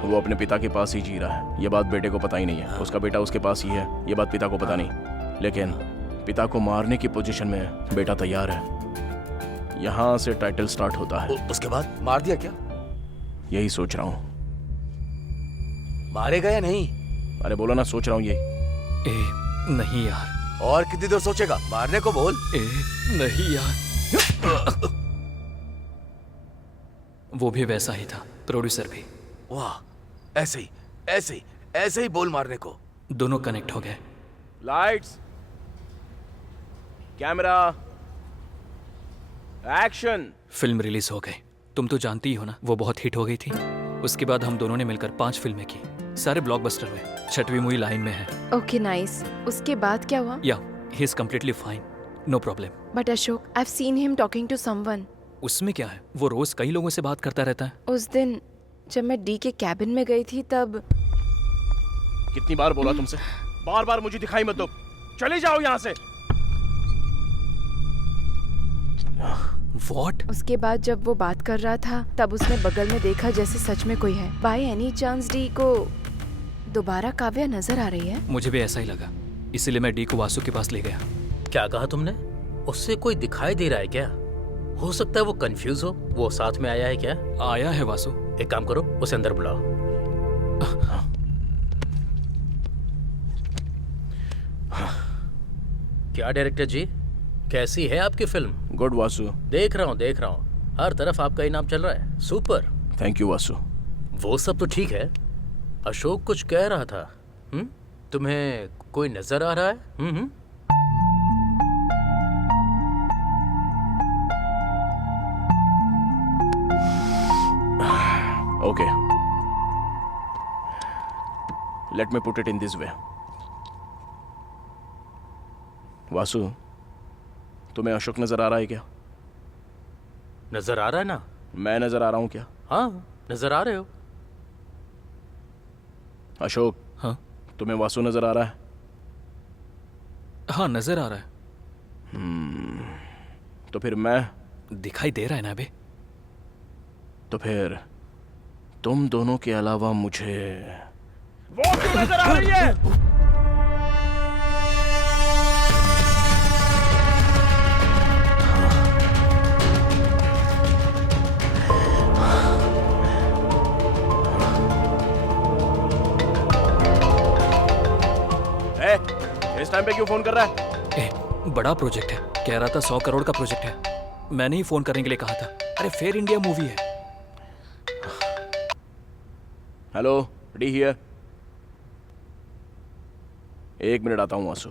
वो अपने पिता के पास ही जी रहा है। ये बात बेटे को पता ही नहीं है। उसका बेटा उसके पास ही है, ये बात पिता को पता नहीं। लेकिन पिता को मारने की पोजीशन में बेटा तैयार है। यहाँ से टाइटल स्टार्ट होता है। उसके बाद मार दिया क्या? यही सोच रहा हूँ। मारेगा या नहीं? अरे बोलो ना, सोच रहा हूँ ये। नहीं यार। और कितनी देर सोचेगा? मारने को बोल। नहीं यार। वो भी वैसा ही था, प्रोड्यूसर भी। वाह, ऐसे ही बोल मारने को। दोनों कनेक्ट हो गए। Lights, camera, action. Film release हो गई। तुम तो जानती ही हो ना, वो बहुत हिट हो गई थी। उसके बाद हम दोनों ने मिलकर 5 फिल्में की, सारे ब्लॉकबस्टर हुए। 6वीं मूवी लाइन में है। Okay nice. उसके बाद क्या हुआ? Yeah he is completely fine, no problem. But Ashok, I have seen him talking to someone. उसमें क्या है, वो रोज कई लोगों से बात करता रहता है। उस दिन जब मैं डी के कैबिन में गई थी तब। कितनी बार बोला तुमसे, बार बार मुझे दिखाई मत दो, चले जाओ यहाँ से। What? उसके बाद जब वो बात कर रहा था तब उसने बगल में देखा जैसे सच में कोई है। बाय एनी चांस डी को दोबारा काव्या नजर आ रही है? मुझे भी ऐसा ही लगा, इसीलिए मैं डी को वासु के पास ले गया। क्या कहा तुमने? उससे कोई दिखाई दे रहा है क्या? हो सकता है वो कंफ्यूज हो। वो साथ में आया है क्या? आया है वासु। एक काम करो, उसे अंदर बुलाओ। क्या डायरेक्टर जी, कैसी है आपकी फिल्म? गुड वासु। देख रहा हूँ हर तरफ आपका ही नाम चल रहा है। सुपर। Thank you Vasu. वो सब तो ठीक है, अशोक कुछ कह रहा था। तुम्हें कोई नजर आ रहा है? Okay, let me put it in this way. Vasu, तुम्हें अशोक नजर आ रहा है क्या? नजर आ रहा है ना? मैं नजर आ रहा हूं क्या? हाँ, नजर आ रहे हो। अशोक, हाँ तुम्हें वासु नजर आ रहा है? हाँ, नजर आ रहा है। तो फिर मैं, दिखाई दे रहा है ना अबे? तो फिर तुम दोनों के अलावा मुझे वो क्यों नजर आ रही है? इस टाइम पे क्यों फोन कर रहा है? बड़ा प्रोजेक्ट है, कह रहा था 100 करोड़ का प्रोजेक्ट है। मैंने ही फोन करने के लिए कहा था। अरे फेयर इंडिया मूवी है। Hello, D here. 1 मिनट आता हूं वासु।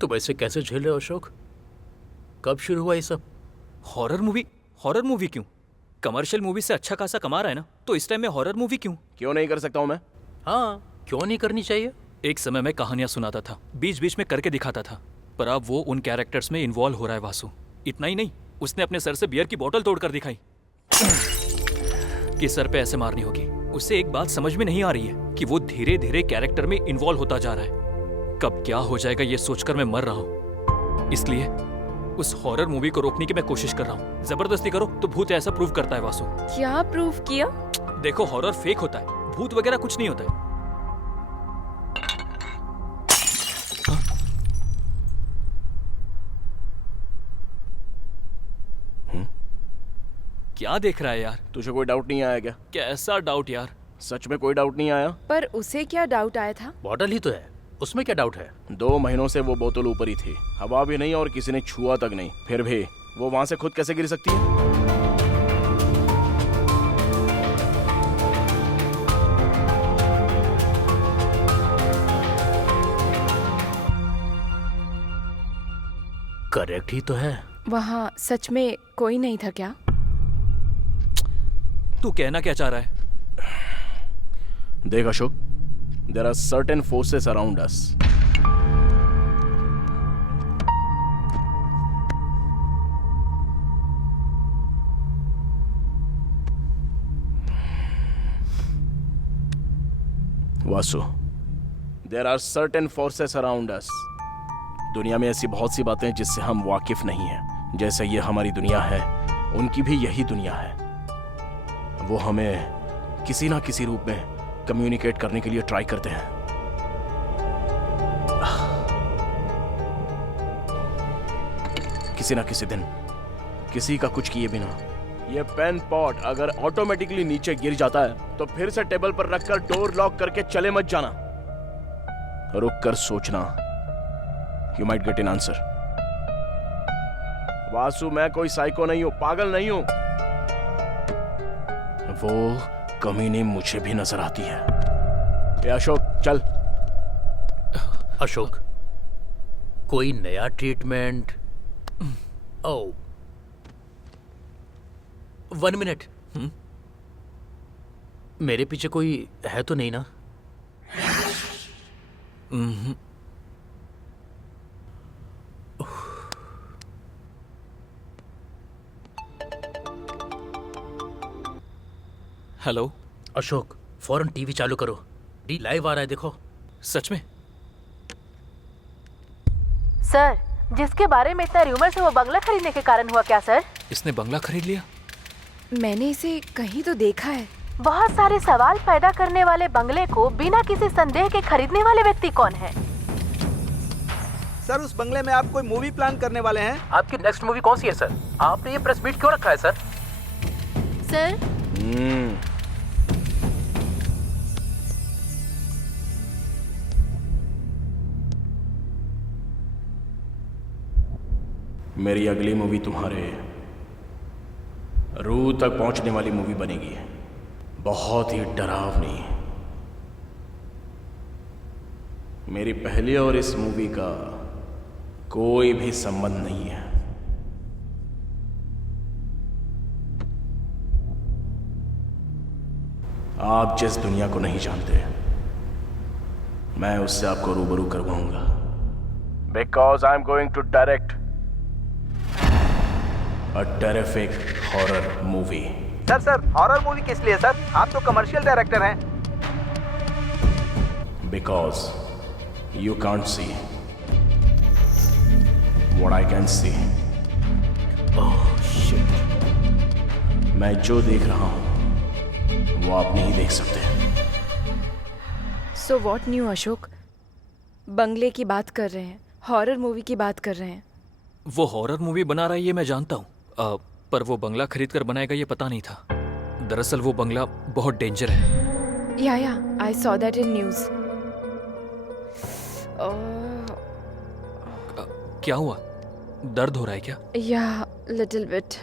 तुम ऐसे कैसे झेल रहे हो अशोक? कब शुरू हुआ ये सब? Horror movie? हॉरर मूवी क्यों? कमर्शियल मूवी से अच्छा खासा कमा रहा है ना, तो इस टाइम में हॉरर मूवी क्यों? क्यों नहीं कर सकता हूं मैं? हाँ, क्यों नहीं करनी चाहिए? एक समय में कहानियां सुनाता था, बीच बीच में करके दिखाता था, पर अब वो उन कैरेक्टर्स में इन्वॉल्व हो रहा है वासु। इतना ही नहीं, उसने अपने सर से बियर की बोतल तोड़कर दिखाई कि सर पे ऐसे मारनी होगी। उससे एक बात समझ में नहीं आ रही है कि वो धीरे धीरे कैरेक्टर में इन्वॉल्व होता जा रहा है। कब क्या हो जाएगा ये सोचकर मैं मर रहा हूं। इसलिए उस हॉरर मूवी को रोकने की मैं कोशिश कर रहा हूँ। जबरदस्ती करो तो भूत ऐसा प्रूव करता है वासु। क्या प्रूव किया? देखो, हॉरर फेक होता है, भूत वगैरह कुछ नहीं होता है। क्या देख रहा है यार? तुझे कोई डाउट नहीं आया क्या? कैसा डाउट यार? सच में कोई डाउट नहीं आया? पर उसे क्या डाउट आया था? बॉटल ही तो है, उसमें क्या डाउट है? 2 महीनों से वो बोतल ऊपर ही थी, हवा भी नहीं और किसी ने छुआ तक नहीं। फिर भी वो वहां से खुद कैसे गिर सकती है? करेक्ट ही तो है। वहाँ सच में कोई नहीं था क्या? तू कहना क्या चाह रहा है? देख Ashok, there are certain forces around us. Vasu, there are certain forces around us. दुनिया में ऐसी बहुत सी बातें जिससे हम वाकिफ नहीं हैं। जैसे ये हमारी दुनिया है, उनकी भी यही दुनिया है। वो हमें किसी ना किसी रूप में कम्युनिकेट करने के लिए ट्राई करते हैं। किसी ना किसी दिन, किसी का कुछ किए बिना ये पेन पॉट अगर ऑटोमेटिकली नीचे गिर जाता है तो फिर से टेबल पर रखकर डोर लॉक करके चले मत जाना। रुक कर सोचना। You might get an answer. Vasu, मैं कोई साइको नहीं हूं, पागल नहीं हूं। वो कमीनी मुझे भी नजर आती है। ए अशोक, चल। अशोक, कोई नया ट्रीटमेंट? ओह, 1 मिनट। मेरे पीछे कोई है तो नहीं ना? हेलो अशोक, फौरन टीवी चालू करो। डी लाइव आ रहा है, देखो। सच में? सर, जिसके बारे में इतना रूमर्स है वो बंगला खरीदने के कारण हुआ क्या सर? इसने बंगला खरीद लिया? मैंने इसे कहीं तो देखा है। बहुत सारे सवाल पैदा करने वाले बंगले को बिना किसी संदेह के खरीदने वाले व्यक्ति कौन है? सर, उस बंगले में आप कोई मूवी प्लान करने वाले हैं? आपकी नेक्स्ट मूवी कौन सी है सर? आपने ये प्रेस मीट क्यों रखा है सर? सर, मेरी अगली मूवी तुम्हारे रूह तक पहुंचने वाली मूवी बनेगी। बहुत ही डरावनी। मेरी पहली और इस मूवी का कोई भी संबंध नहीं है। आप जिस दुनिया को नहीं जानते, मैं उससे आपको रूबरू करवाऊंगा। Because I am going to direct a terrific horror movie. Sir horror movie किस लिए सर? आप तो कमर्शियल डायरेक्टर हैं। Because you can't see what I can see. Oh shit. मैं जो देख रहा हूं वो आप नहीं देख सकते। So what new Ashok? बंगले की बात कर रहे हैं, हॉरर मूवी की बात कर रहे हैं। वो हॉरर मूवी बना रहा है ये मैं जानता हूँ, पर वो बंगला खरीद कर बनाएगा ये पता नहीं था। दरअसल वो बंगला बहुत डेंजर है। या I saw that in news. क्या हुआ? दर्द हो रहा है क्या? या लिटिल बिट।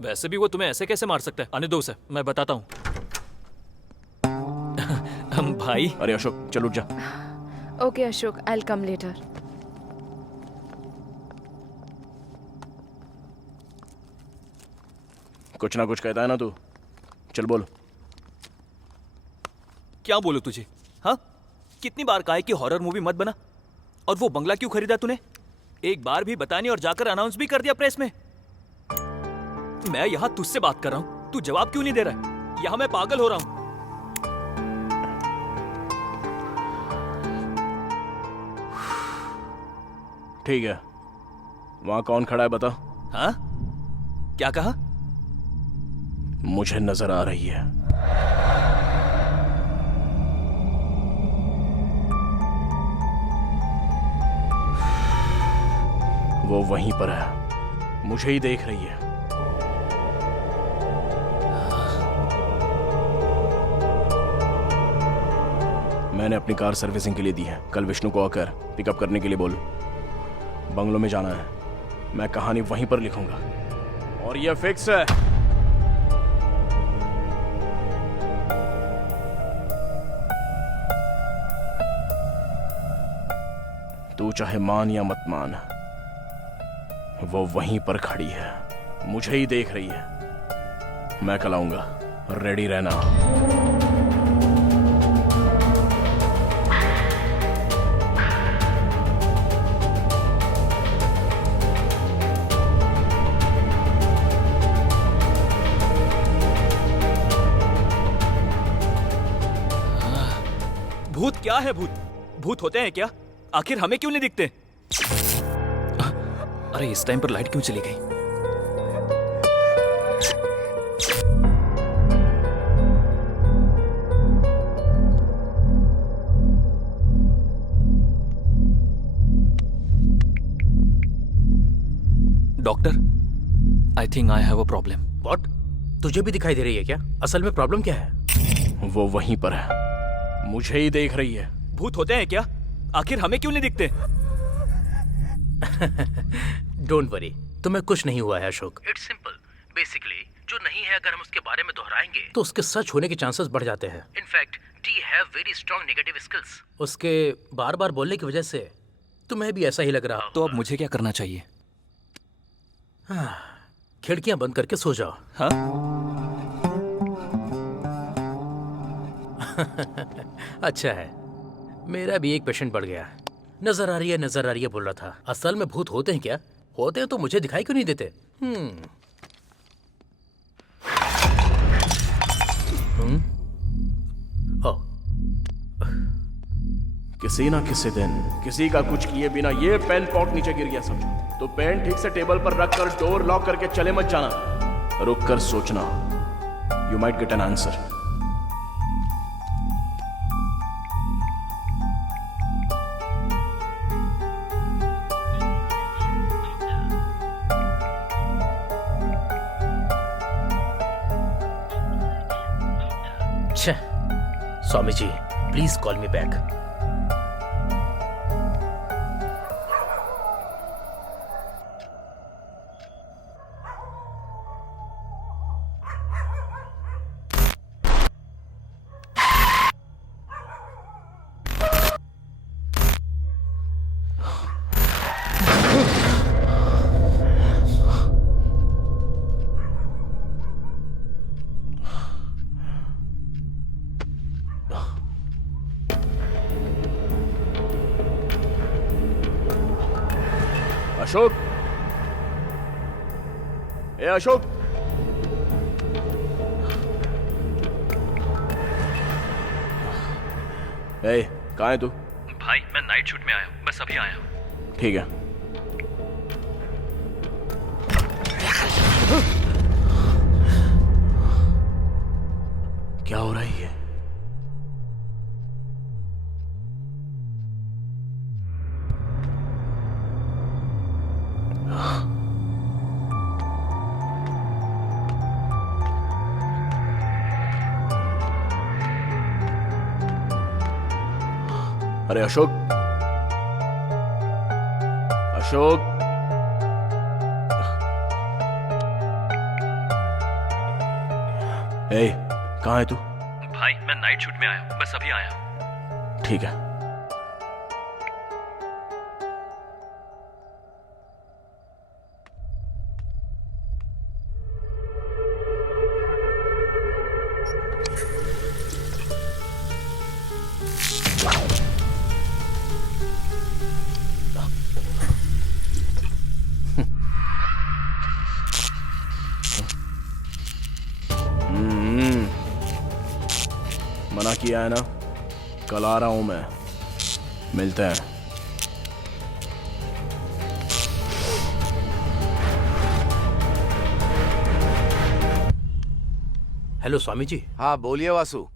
वैसे भी वो तुम्हें ऐसे कैसे मार सकता है? आने दो उसे, मैं बताता हूँ। भाई। अरे अशोक चल उठ जा। Okay Ashok, I will come later. कुछ ना कुछ कहता है ना तू, चल बोल। क्या बोलूं तुझे? हाँ, कितनी बार कहा है कि हॉरर मूवी मत बना, और वो बंगला क्यों खरीदा तूने? एक बार भी बतानी और जाकर अनाउंस भी कर दिया प्रेस में। मैं यहाँ तुझसे बात कर रहा हूँ, तू जवाब क्यों नहीं दे रहा है? यहाँ मैं पागल हो रहा हूँ। ठीक है, वहां कौन खड़ा है बता। हाँ? क्या कहा? मुझे नजर आ रही है। वो वहीं पर है, मुझे ही देख रही है। मैंने अपनी कार सर्विसिंग के लिए दी है। कल विष्णु को आकर पिकअप करने के लिए बोल। बंगलों में जाना है, मैं कहानी वहीं पर लिखूंगा और यह फिक्स है। तू चाहे मान या मत मान, वो वहीं पर खड़ी है, मुझे ही देख रही है। मैं कल आऊंगा, रेडी रहना। भूत क्या है? भूत होते हैं क्या? आखिर हमें क्यों नहीं दिखते? अरे इस टाइम पर लाइट क्यों चली गई? Doctor, I think I have a problem. What? तुझे भी दिखाई दे रही है क्या? असल में प्रॉब्लम क्या है? वो वहीं पर है, मुझे ही देख रही है। भूत होते हैं क्या? आखिर हमें क्यों नहीं दिखते? डोंट वरी, तुम्हें कुछ नहीं हुआ है अशोक। It's simple. बेसिकली जो नहीं है अगर हम उसके बारे में दोहराएंगे तो उसके सच होने के चांसेस बढ़ जाते हैं। In fact D have very strong negative skills. उसके बार बार बोलने की वजह से तुम्हें भी ऐसा ही लग रहा हो। तो अब मुझे क्या करना चाहिए? खिड़कियां बंद करके सो जाओ। हाँ? अच्छा है, मेरा भी एक पेशेंट बढ़ गया। नजर आ रही है बोल रहा था। असल में भूत होते हैं क्या? होते हैं तो मुझे दिखाई क्यों नहीं देते? किसी ना किसी दिन किसी का कुछ किए बिना ये पेन पॉट नीचे गिर गया समझो, तो पेन ठीक से टेबल पर रख कर डोर लॉक करके चले मत जाना। रुक कर सोचना, you might get an answer. Swami ji, please call me back. Ashok, ए अशोक, ए कहाँ है तू? भाई मैं नाइट शूट में आया हूँ, बस अभी आया हूँ। ठीक है। क्या हो रहा है ये? अरे अशोक, अशोक, ए कहाँ है तू? भाई मैं नाइट शूट में आया हूँ, बस अभी आया हूँ। ठीक है। मना किया है ना, कल आ रहा हूं मैं, मिलते हैं। हेलो स्वामी जी। हाँ बोलिए वासु,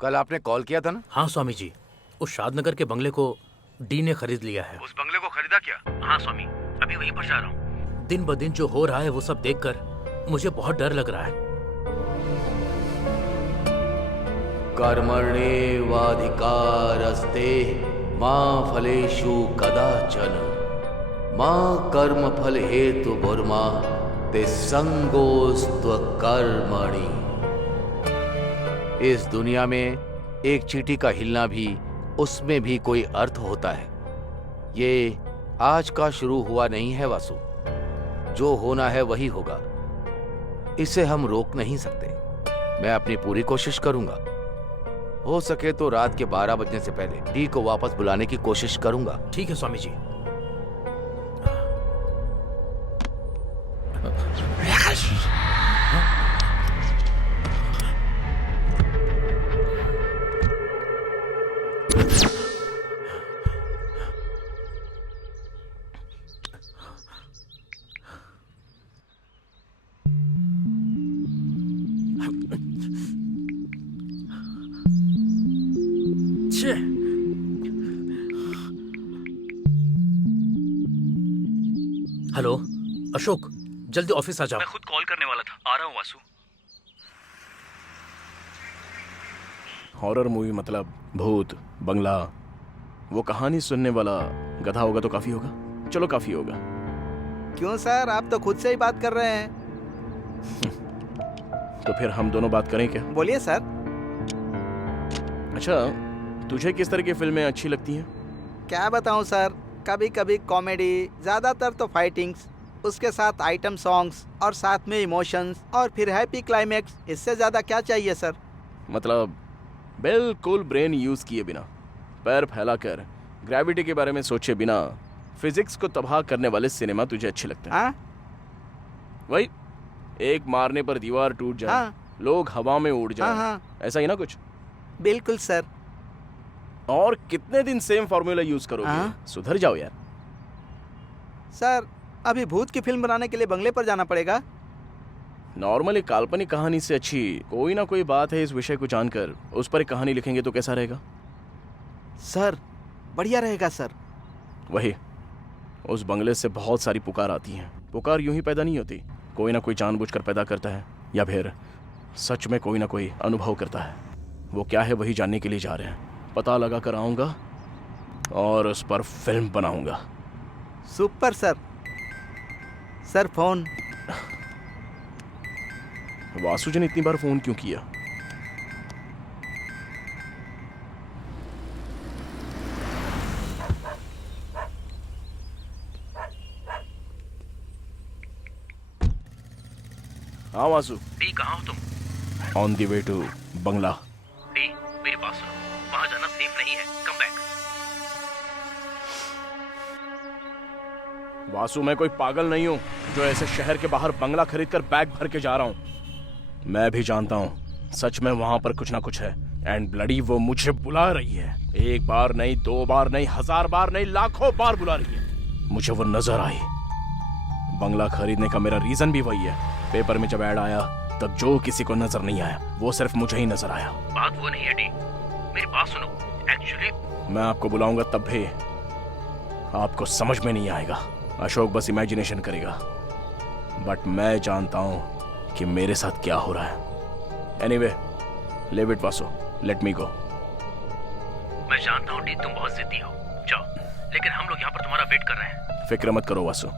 कल आपने कॉल किया था ना? हाँ स्वामी जी, उस शादनगर के बंगले को डी ने खरीद लिया है। उस बंगले को खरीदा क्या? हाँ स्वामी, अभी वहीं पर जा रहा हूँ। दिन ब दिन जो हो रहा है वो सब देखकर मुझे बहुत डर लग रहा है। कर्मण्येवाधिकारस्ते मा फलेषु कदाचन मा कर्म फल हेतु भुर्मा ते संगोस्त्व कर्मणि। इस दुनिया में एक चींटी का हिलना भी, उसमें भी कोई अर्थ होता है। ये आज का शुरू हुआ नहीं है वासु, जो होना है वही होगा, इसे हम रोक नहीं सकते। मैं अपनी पूरी कोशिश करूंगा, हो सके तो रात के 12 बजने से पहले डी को वापस बुलाने की कोशिश करूंगा। ठीक है स्वामी जी। हेलो अशोक, जल्दी ऑफिस आ जाओ। मैं खुद कॉल करने वाला था, आ रहा हूँ वासु। हॉरर मूवी मतलब भूत, बंगला, वो कहानी सुनने वाला गधा होगा तो काफी होगा। चलो काफी होगा। क्यों सर, आप तो खुद से ही बात कर रहे हैं। तो फिर हम दोनों बात करें क्या? बोलिए सर। अच्छा, तुझे किस तरह की फिल्में अच्छी लगती हैं? क्या बताऊं सर, कभी कभी कॉमेडी, ज्यादातर तो फाइटिंग्स, उसके साथ आइटम सॉन्ग्स और साथ में इमोशंस और फिर हैप्पी क्लाइमेक्स। इससे ज्यादा क्या चाहिए सर? मतलब बिल्कुल ब्रेन यूज किए बिना, पैर फैलाकर, ग्रेविटी के बारे में सोचे बिना, फिजिक्स को तबाह करने वाले सिनेमा तुझे अच्छे लगते हैं? हाँ वही, एक मारने पर दीवार टूट जाए, हाँ। लोग हवा में उड़ जाए, हाँ। ऐसा ही ना कुछ? बिल्कुल सर। और कितने दिन सेम फार्मूला यूज करोगे? हाँ। सुधर जाओ यार। सर अभी भूत की फिल्म बनाने के लिए बंगले पर जाना पड़ेगा। नॉर्मली काल्पनिक कहानी से अच्छी कोई ना कोई बात है, इस विषय को जानकर उस पर एक कहानी लिखेंगे तो कैसा रहेगा? सर बढ़िया रहेगा सर। वही, उस बंगले से बहुत सारी पुकार आती हैं। पुकार यूं ही पैदा नहीं होती, कोई ना कोई जानबूझकर पैदा करता है, या फिर सच में कोई ना कोई अनुभव करता है। वो क्या है वही जानने के लिए जा रहे हैं। पता लगा कर आऊंगा और उस पर फिल्म बनाऊंगा। Super sir. Sir phone. Vasu ji ने इतनी बार फोन क्यों किया? हाँ वासु। डी कहाँ हो तुम? On the way to bungalow. D मेरी बात सुनो, वहां जाना सेफ नहीं है, कम बैक। वासु, मैं कोई पागल नहीं हूँ जो ऐसे शहर के बाहर बंगला खरीद कर बैग भर के जा रहा हूँ। मैं भी जानता हूँ सच में वहां पर कुछ ना कुछ है। एंड ब्लडी वो मुझे बुला रही है। एक बार नहीं, 2 बार नहीं, 1000 बार नहीं, लाखों बार बुला रही है। मुझे वो नजर आई। बंगला खरीदने का मेरा रीजन भी वही है। पेपर में जब ऐड आया तब जो किसी को नजर नहीं आया वो सिर्फ मुझे ही नजर आया। बात वो नहीं है डी, मेरी बात सुनो। एक्चुअली मैं आपको बुलाऊंगा तब भी आपको समझ में नहीं आएगा। अशोक बस इमेजिनेशन करेगा, बट मैं जानता हूं कि मेरे साथ क्या हो रहा है। Anyway, leave it Vasu, let me go. मैं जानता हूँ डी, तुम बहुत जिद्दी हो, जाओ, लेकिन हम लोग यहाँ पर तुम्हारा वेट कर रहे हैं। फिक्र मत करो वासु,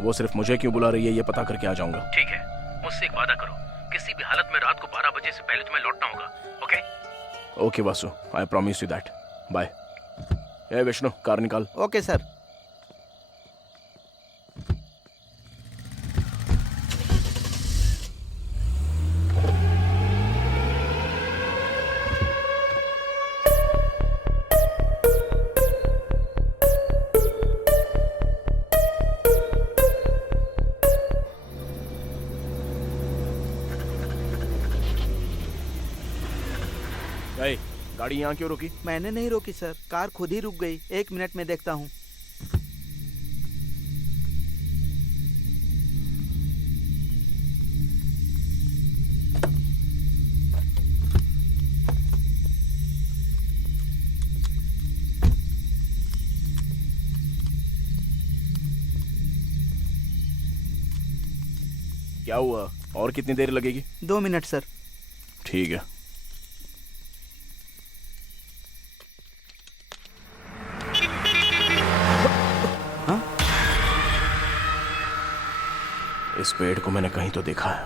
वो सिर्फ मुझे क्यों बुला रही है ये पता करके आ जाऊंगा। ठीक है, मुझसे एक वादा करो, किसी भी हालत में रात को 12 बजे से पहले तुम्हें लौटना होगा। Okay? Okay Vasu, I promise you that. Bye. ए विष्णु, कार निकाल। Okay sir. ए, गाड़ी यहाँ क्यों रुकी? मैंने नहीं रोकी सर, कार खुद ही रुक गई। 1 मिनट में देखता हूँ। क्या हुआ? और कितनी देर लगेगी? 2 मिनट सर। ठीक है। इस पेड़ को मैंने कहीं तो देखा है।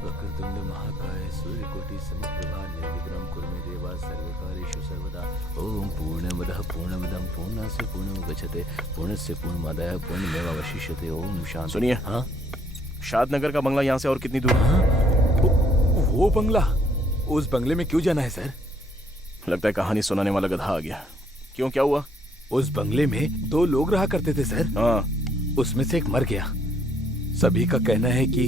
वक्रतुंड महाकाय सूर्यकोटि समप्रभा निर्विघ्नं कुरु मे देवा सर्वकार्येषु सर्वदा। ओम पूर्णमदः पूर्णमिदं पूर्णास्य पूर्णमुदच्यते पूर्णस्य पूर्णमादाय पूर्णमेवावशिष्यते। ओम शांति। सुनिए। हाँ, शादनगर का बंगला यहाँ से और कितनी दूर? वो बंगला, उस बंगले में क्यों जाना है सर? लगता है कहानी सुनाने वाला गधा आ गया। क्यों, क्या हुआ? उस बंगले में 2 लोग रहा करते थे सर। हाँ। उसमें से एक मर गया। सभी का कहना है कि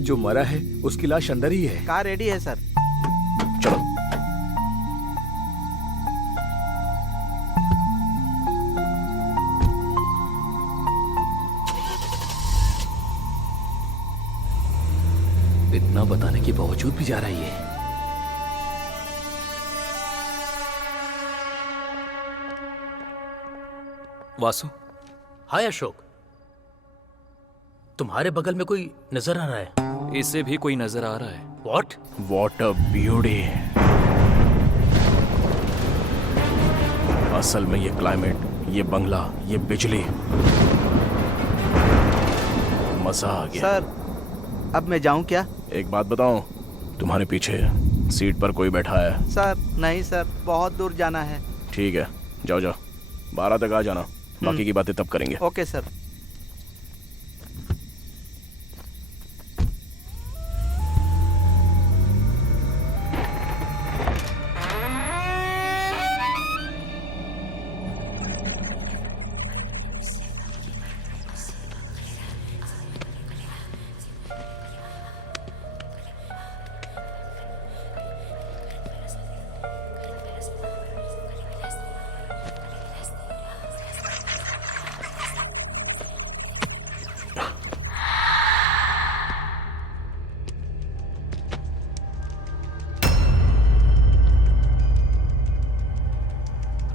जो मरा है उसकी लाश अंदर ही है। कार रेडी है सर। चलो। इतना बताने के बावजूद भी जा रहा है ये। वासु। हाय अशोक, तुम्हारे बगल में कोई नजर आ रहा है? इसे भी कोई नजर आ रहा है। व्हाट? What a beauty. असल में ये क्लाइमेट, ये बंगला, ये बिजली, मजा आ गया। सर, अब मैं जाऊं क्या? एक बात बताऊं, तुम्हारे पीछे सीट पर कोई बैठा है। सर नहीं सर, बहुत दूर जाना है। ठीक है, जाओ जाओ, 12 तक आ जाना। बाकी की बातें तब करेंगे। Okay sir.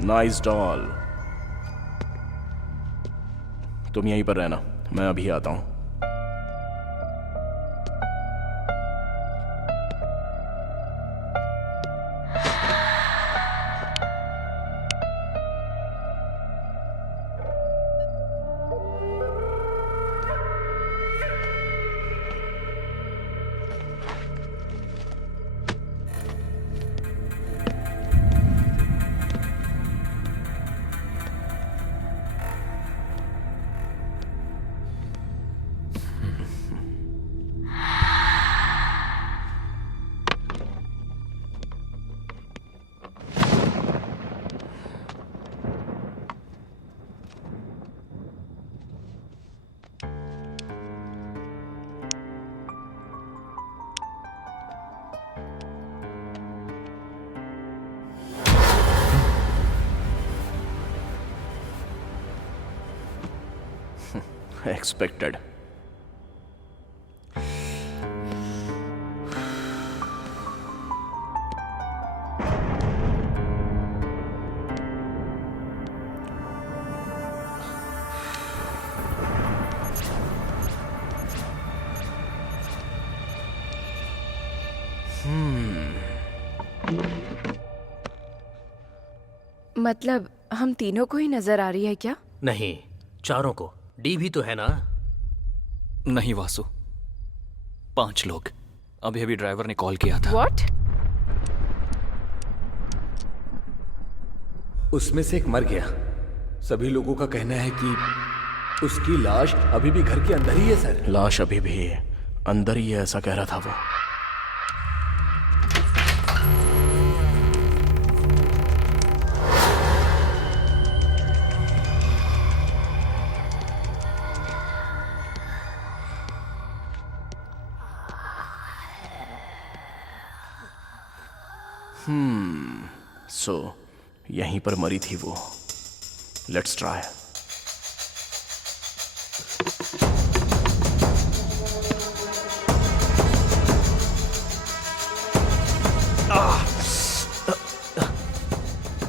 Nice doll. तुम यहीं पर रहना, मैं अभी आता हूं। एक्सपेक्टेड। मतलब हम तीनों को ही नजर आ रही है क्या? नहीं, चारों को। डी भी तो है ना? नहीं वासु, 5 लोग। अभी अभी ड्राइवर ने कॉल किया था। What? उसमें से एक मर गया। सभी लोगों का कहना है कि उसकी लाश अभी भी घर के अंदर ही है सर। लाश अभी भी अंदर ही है, ऐसा कह रहा था वो। सो यहीं पर मरी थी वो। Let's try.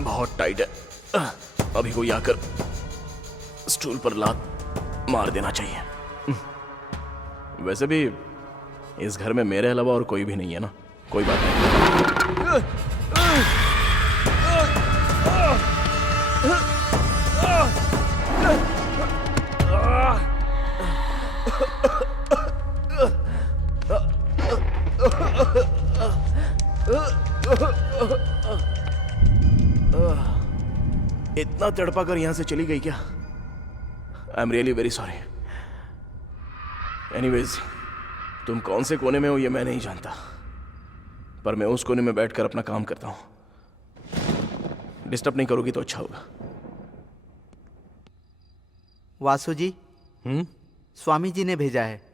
बहुत टाइट है। अभी कोई आकर स्टूल पर लात मार देना चाहिए। वैसे भी इस घर में मेरे अलावा और कोई भी नहीं है ना। कोई बात नहीं। इतना तड़पा कर यहां से चली गई क्या? I am really very sorry. Anyways, तुम कौन से कोने में हो ये मैं नहीं जानता, पर मैं उस कोने में बैठकर अपना काम करता हूं। डिस्टर्ब नहीं करोगी तो अच्छा होगा। वासु जी, स्वामी जी ने भेजा है।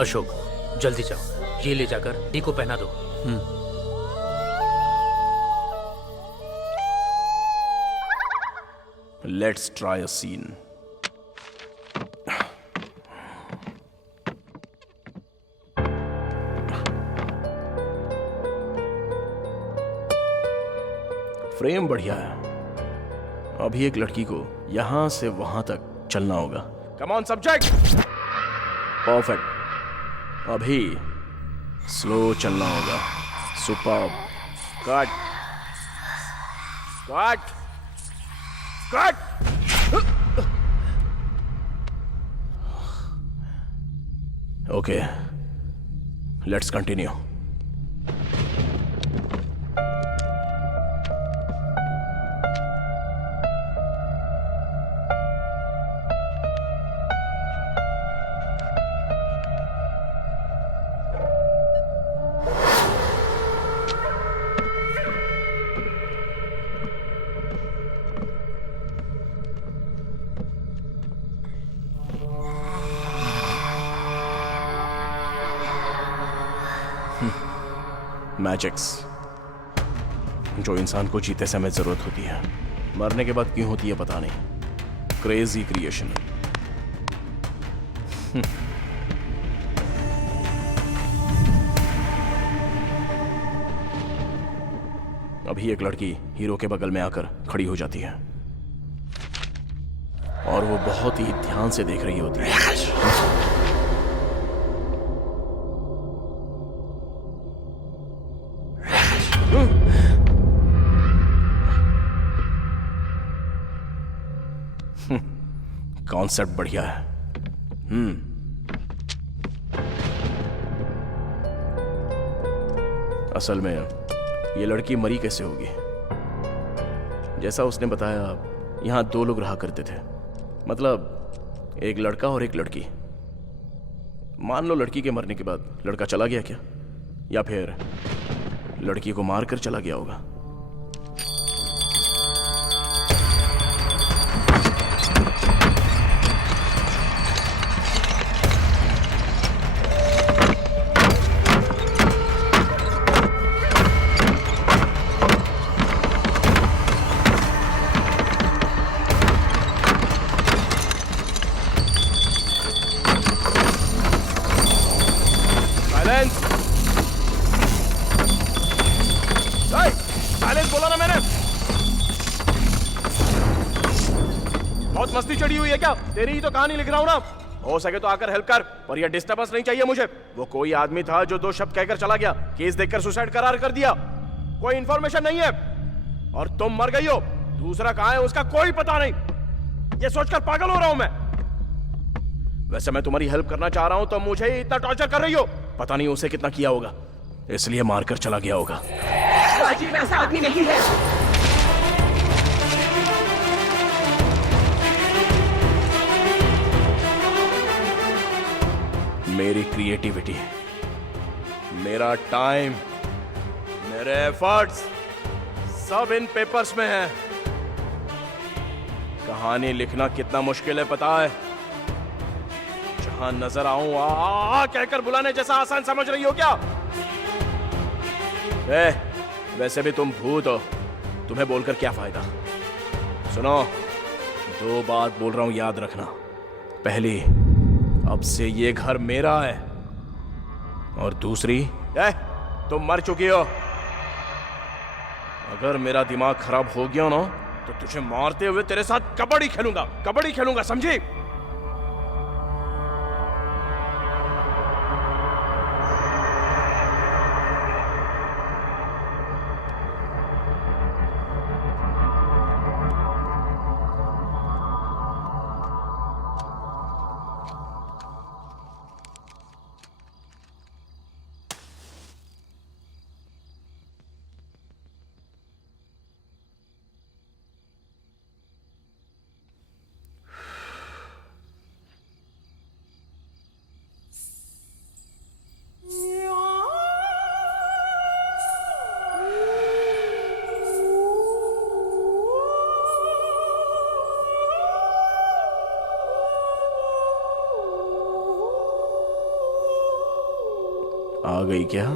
अशोक, जल्दी जाओ, ये ले जाकर डी को पहना दो। Let's try a scene. Frame बढ़िया है। अभी एक लड़की को यहां से वहां तक चलना होगा। Come on subject. परफेक्ट। अभी स्लो चलना होगा। Super. Cut cut cut. Okay, let's continue. Magics जो इंसान को जीते समय जरूरत होती है, मरने के बाद क्यों होती है पता नहीं। Crazy creation. अभी एक लड़की हीरो के बगल में आकर खड़ी हो जाती है और वो बहुत ही ध्यान से देख रही होती है। कॉन्सेप्ट बढ़िया है। असल में ये लड़की मरी कैसे होगी? जैसा उसने बताया, यहां 2 लोग रहा करते थे। मतलब एक लड़का और एक लड़की। मान लो लड़की के मरने के बाद लड़का चला गया क्या? या फिर लड़की को मार कर चला गया होगा। साइलेंस बोला ना मैंने। बहुत मस्ती चढ़ी हुई है क्या? तेरी ही तो कहानी लिख रहा हूं ना। हो सके तो आकर हेल्प कर, पर यह डिस्टर्बेंस नहीं चाहिए मुझे। वो कोई आदमी था जो 2 शब्द कहकर चला गया, केस देखकर सुसाइड करार कर दिया। कोई इंफॉर्मेशन नहीं है और तुम मर गई हो। दूसरा कहां है उसका कोई पता नहीं। ये सोचकर पागल हो रहा हूं मैं। वैसे मैं तुम्हारी हेल्प करना चाह रहा हूं तो मुझे ही इतना टॉर्चर कर रही हो। पता नहीं उसे कितना किया होगा, इसलिए मारकर चला गया होगा। राजीव ऐसा आदमी नहीं है। मेरी क्रिएटिविटी, मेरा टाइम, मेरे एफर्ट्स सब इन पेपर्स में है। कहानी लिखना कितना मुश्किल है पता है? जहां नजर आऊं आ कहकर बुलाने जैसा आसान समझ रही हो क्या? वैसे भी तुम भूत हो, तुम्हें बोलकर क्या फायदा? सुनो, 2 बात बोल रहा हूं, याद रखना। पहली, अब से ये घर मेरा है, और दूसरी, तुम मर चुकी हो। अगर मेरा दिमाग खराब हो गया ना तो तुझे मारते हुए तेरे साथ कबड्डी खेलूंगा, समझी? आ गई क्या?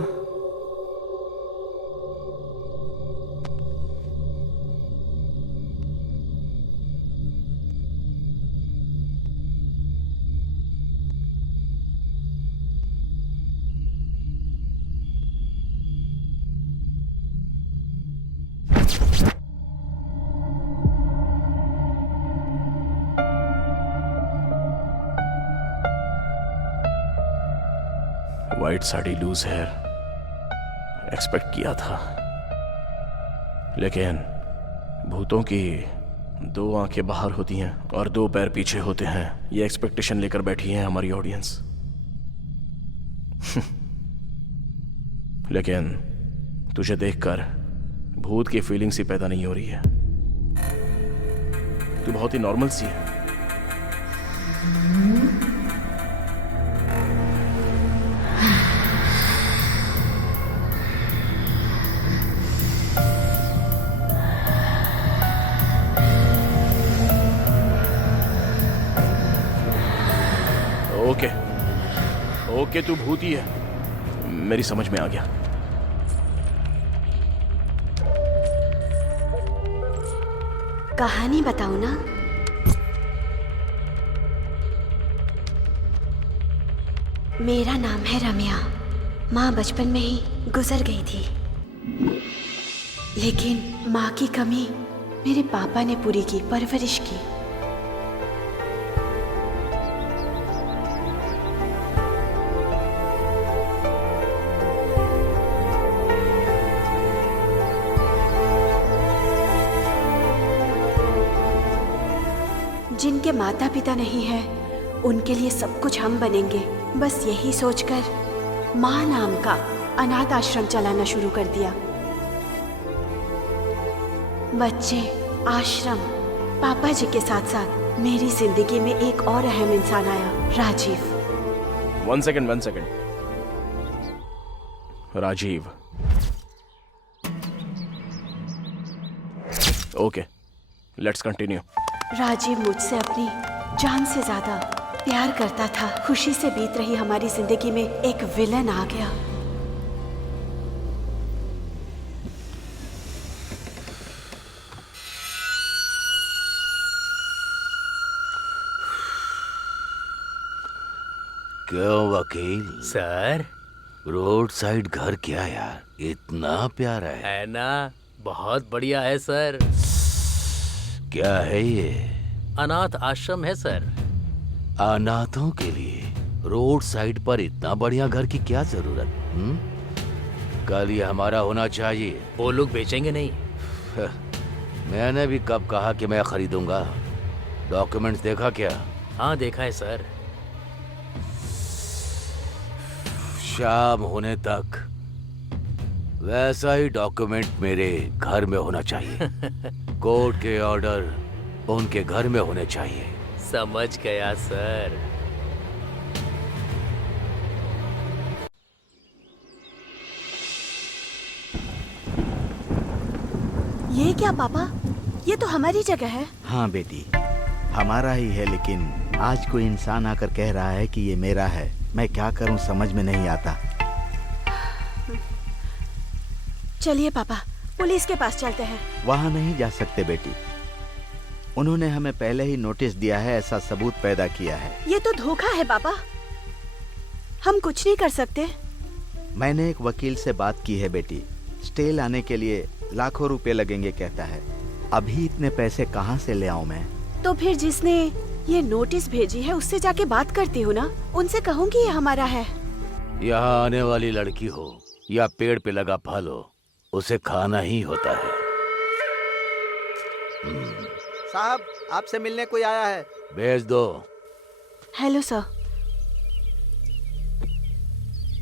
White sari, loose hair, expect किया था, लेकिन भूतों की 2 आंखें बाहर होती हैं और 2 पैर पीछे होते हैं, ये एक्सपेक्टेशन लेकर बैठी है हमारी ऑडियंस। लेकिन तुझे देखकर भूत की फीलिंग सी पैदा नहीं हो रही है। तू बहुत ही नॉर्मल सी है। ओके, तू भूती है, मेरी समझ में आ गया। कहानी बताओ ना। मेरा नाम है रम्या। माँ बचपन में ही गुजर गई थी, लेकिन माँ की कमी मेरे पापा ने पूरी की, परवरिश की। जिनके माता पिता नहीं है उनके लिए सब कुछ हम बनेंगे, बस यही सोचकर माँ नाम का अनाथ आश्रम चलाना शुरू कर दिया। बच्चे, आश्रम, पापा जी के साथ साथ मेरी जिंदगी में एक और अहम इंसान आया, Rajiv. 1 second. Rajiv, okay, let's continue. Rajiv मुझसे अपनी जान से ज्यादा प्यार करता था। खुशी से बीत रही हमारी जिंदगी में एक विलन आ गया। क्यों वकील? सर, रोड साइड घर क्या यार, इतना प्यारा है ना? बहुत बढ़िया है सर। क्या है ये? अनाथ आश्रम है सर। अनाथों के लिए रोड साइड पर इतना बढ़िया घर की क्या जरूरत? कल ये हमारा होना चाहिए। वो लोग बेचेंगे नहीं। मैंने भी कब कहा कि मैं खरीदूंगा? डॉक्यूमेंट्स देखा क्या? हाँ देखा है सर। शाम होने तक वैसा ही डॉक्यूमेंट मेरे घर में होना चाहिए। कोर्ट के ऑर्डर उनके घर में होने चाहिए। समझ गया सर। ये क्या पापा? ये तो हमारी जगह है। हाँ बेटी, हमारा ही है, लेकिन आज कोई इंसान आकर कह रहा है कि ये मेरा है। मैं क्या करूं समझ में नहीं आता। चलिए पापा, पुलिस के पास चलते हैं। वहाँ नहीं जा सकते बेटी, उन्होंने हमें पहले ही नोटिस दिया है, ऐसा सबूत पैदा किया है। ये तो धोखा है पापा, हम कुछ नहीं कर सकते। मैंने एक वकील से बात की है बेटी, स्टे लाने के लिए लाखों रुपए लगेंगे कहता है। अभी इतने पैसे कहाँ से ले आऊं मैं? तो फिर जिसने ये नोटिस भेजी है उससे जाके बात करती हूँ ना, उनसे कहूँगी ये हमारा है। यहाँ आने वाली लड़की हो या पेड़ पे लगा फल हो, उसे खाना ही होता है। साहब, आपसे मिलने कोई आया है। भेज दो। Hello sir.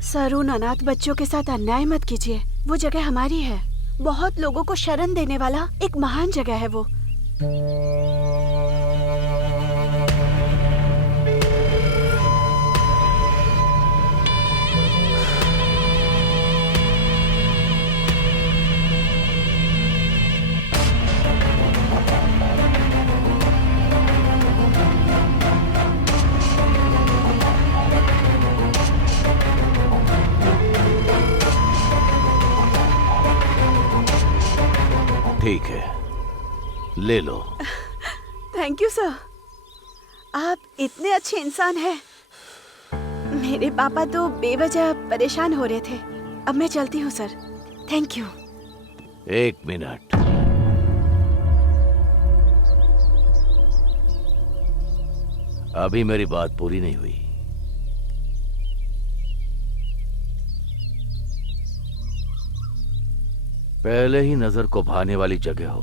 सर, उन अनाथ बच्चों के साथ अन्याय मत कीजिए। वो जगह हमारी है। बहुत लोगों को शरण देने वाला एक महान जगह है वो। ठीक है, ले लो। थैंक यू सर, आप इतने अच्छे इंसान हैं। मेरे पापा तो बेवजह परेशान हो रहे थे। अब मैं चलती हूँ सर। Thank you. एक मिनट, अभी मेरी बात पूरी नहीं हुई। पहले ही नजर को भाने वाली जगह हो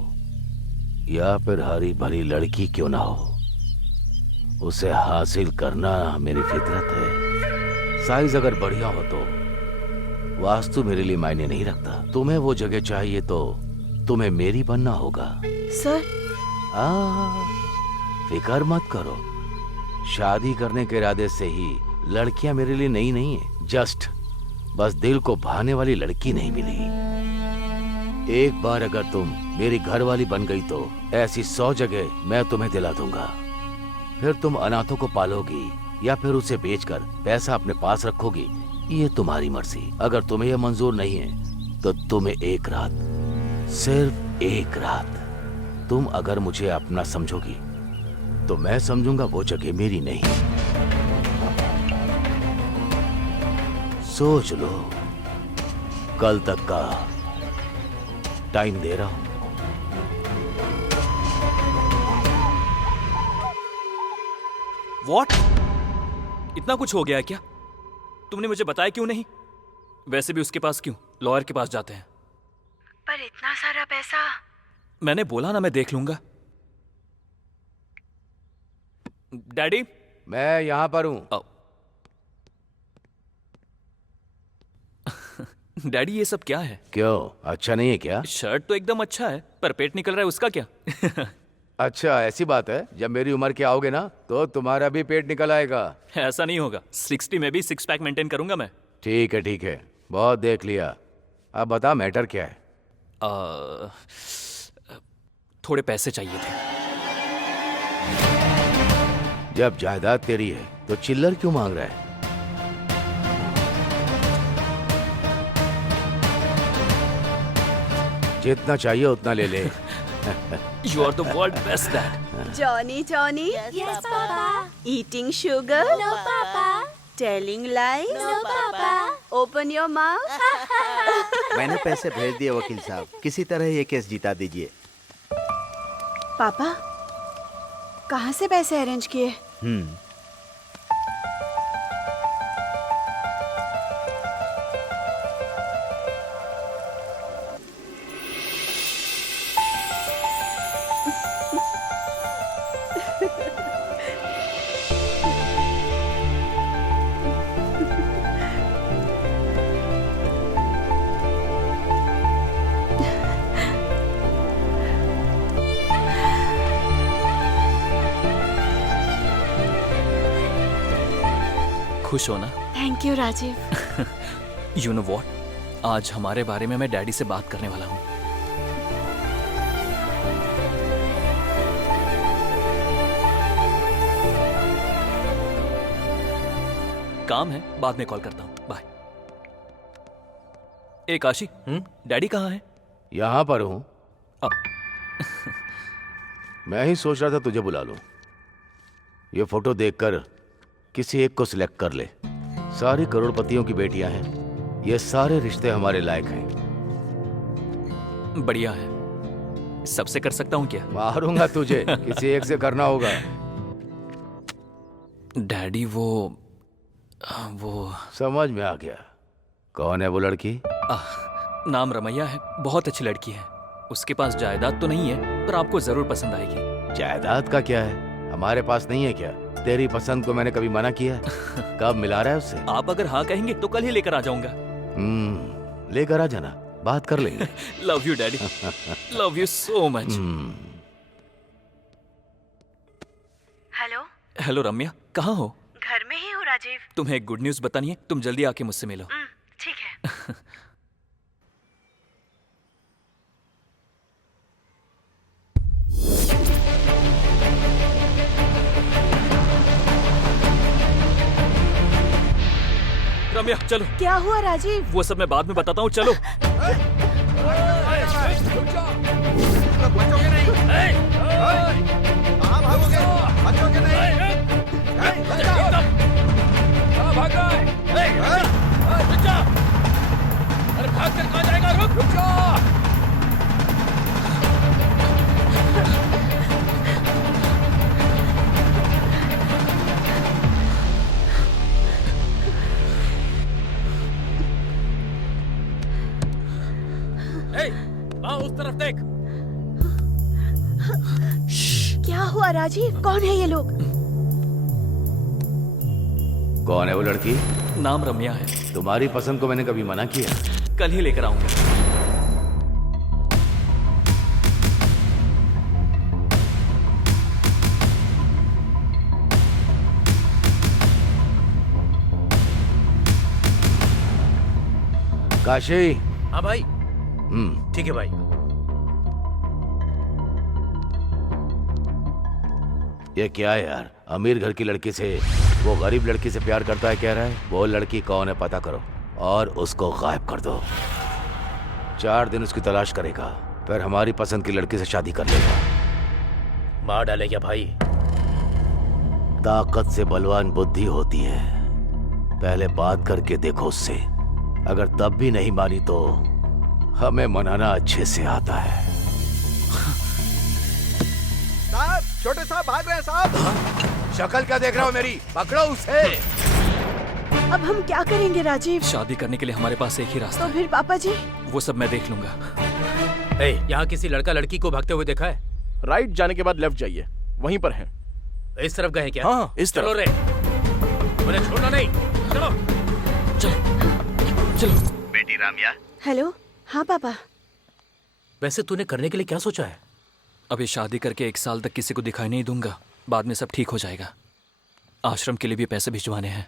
या फिर हरी भरी लड़की क्यों ना हो, उसे हासिल करना मेरी फितरत है। साइज अगर बढ़िया हो तो वास्तु मेरे लिए मायने नहीं रखता। तुम्हें वो जगह चाहिए तो तुम्हें मेरी बनना होगा। सर, फिक्र मत करो, शादी करने के इरादे से ही लड़कियां मेरे लिए नई नहीं है। बस दिल को भाने वाली लड़की नहीं मिली। एक बार अगर तुम मेरी घरवाली बन गई तो ऐसी 100 जगह मैं तुम्हें दिला दूंगा। फिर तुम अनाथों को पालोगी या फिर उसे बेचकर पैसा अपने पास रखोगी, ये तुम्हारी मर्जी। अगर तुम्हें यह मंजूर नहीं है तो तुम्हें एक रात, सिर्फ एक रात, तुम अगर मुझे अपना समझोगी तो मैं समझूंगा वो जगह मेरी नहीं। सोच लो, कल तक का टाइम दे रहा हूं। What? इतना कुछ हो गया है क्या? तुमने मुझे बताया क्यों नहीं? वैसे भी उसके पास क्यों, लॉयर के पास जाते हैं। पर इतना सारा पैसा। मैंने बोला ना मैं देख लूंगा। डैडी, मैं यहां पर हूं। डैडी, ये सब क्या है? क्यों, अच्छा नहीं है क्या? शर्ट तो एकदम अच्छा है, पर पेट निकल रहा है, उसका क्या? अच्छा, ऐसी बात है। जब मेरी उम्र के आओगे ना तो तुम्हारा भी पेट निकल आएगा। ऐसा नहीं होगा। 60 में भी 6 पैक मेंटेन करूंगा मैं। ठीक है ठीक है, बहुत देख लिया। अब बता मैटर क्या है? थोड़े पैसे चाहिए थे। जब जायदाद तेरी है तो चिल्लर क्यों मांग रहा है? जितना चाहिए उतना ले ले। You are the world best dad. Johnny Johnny, yes papa. Eating sugar, no papa. Telling lies, no papa. Open your mouth. मैंने पैसे भेज दिए वकील साहब, किसी तरह ये केस जिता दीजिए। पापा, कहाँ से पैसे अरेंज किए? खुश हो ना? Thank you Rajiv. You know what, आज हमारे बारे में मैं डैडी से बात करने वाला हूँ। काम है, बाद में कॉल करता हूँ, बाय। ए काशी, डैडी कहाँ है? यहां पर हूं। मैं ही सोच रहा था तुझे बुला लूं। ये फोटो देखकर किसी एक को सिलेक्ट कर ले। सारी करोड़पतियों की बेटियां हैं, ये सारे रिश्ते हमारे लायक हैं। बढ़िया है। सबसे कर सकता हूँ क्या? मारूंगा तुझे, किसी एक से करना होगा। डैडी वो समझ में आ गया। कौन है वो लड़की? नाम रमैया है, बहुत अच्छी लड़की है। उसके पास जायदाद तो नहीं है, पर आपको जरूर पसंद आएगी। जायदाद का क्या है, हमारे पास नहीं है क्या? तेरी पसंद को मैंने कभी मना किया? कब मिला रहा है उससे? आप अगर हाँ कहेंगे तो कल ही लेकर आ जाऊंगा। लेकर आ जाना, बात कर लेंगे। Love you daddy, love you so much. Hello. Hello Ramya, कहाँ हो? घर में ही हूँ राजीव। तुम्हें एक गुड न्यूज बतानी है, तुम जल्दी आके मुझसे मिलो। ठीक है। रम्या चलो। क्या हुआ राजीव? वो सब मैं बाद में बताता हूँ, चलो। अरे भाग कर कहाँ जाएगा? रुक जा। उस तरफ देख। क्या हुआ राजीव? कौन है ये लोग? कौन है वो लड़की? नाम रम्या है। तुम्हारी पसंद को मैंने कभी मना किया? कल ही लेकर आऊंगा। काशी। हाँ भाई। ठीक है भाई। ये क्या है यार? अमीर घर की लड़की से वो गरीब लड़की से प्यार करता है कह रहा है। वो लड़की कौन है पता करो और उसको गायब कर दो। 4 दिन उसकी तलाश करेगा, फिर हमारी पसंद की लड़की से शादी कर लेगा। मार डाले क्या भाई? ताकत से बलवान बुद्धि होती है। पहले बात करके देखो उससे, अगर तब भी नहीं मानी तो हमें मनाना अच्छे से आता है। साहब, छोटे साहब भाग रहे हैं साहब। शक्ल क्या देख रहा हो मेरी? पकड़ो उसे। अब हम क्या करेंगे राजीव? शादी करने के लिए हमारे पास एक ही रास्ता तो फिर पापा जी? वो सब मैं देख लूंगा। यहाँ किसी लड़का लड़की को भागते हुए देखा है? राइट जाने के बाद लेफ्ट जाइए, वहीं पर है। इस तरफ गए क्या? हाँ, इस तरफ। चलो रे, मुझे छोड़ना नहीं। चलो चलो चलो। बेटी रामिया। हेलो। हाँ पापा। वैसे तूने करने के लिए क्या सोचा है? अभी शादी करके 1 साल तक किसी को दिखाई नहीं दूंगा, बाद में सब ठीक हो जाएगा। आश्रम के लिए भी पैसे भिजवाने हैं,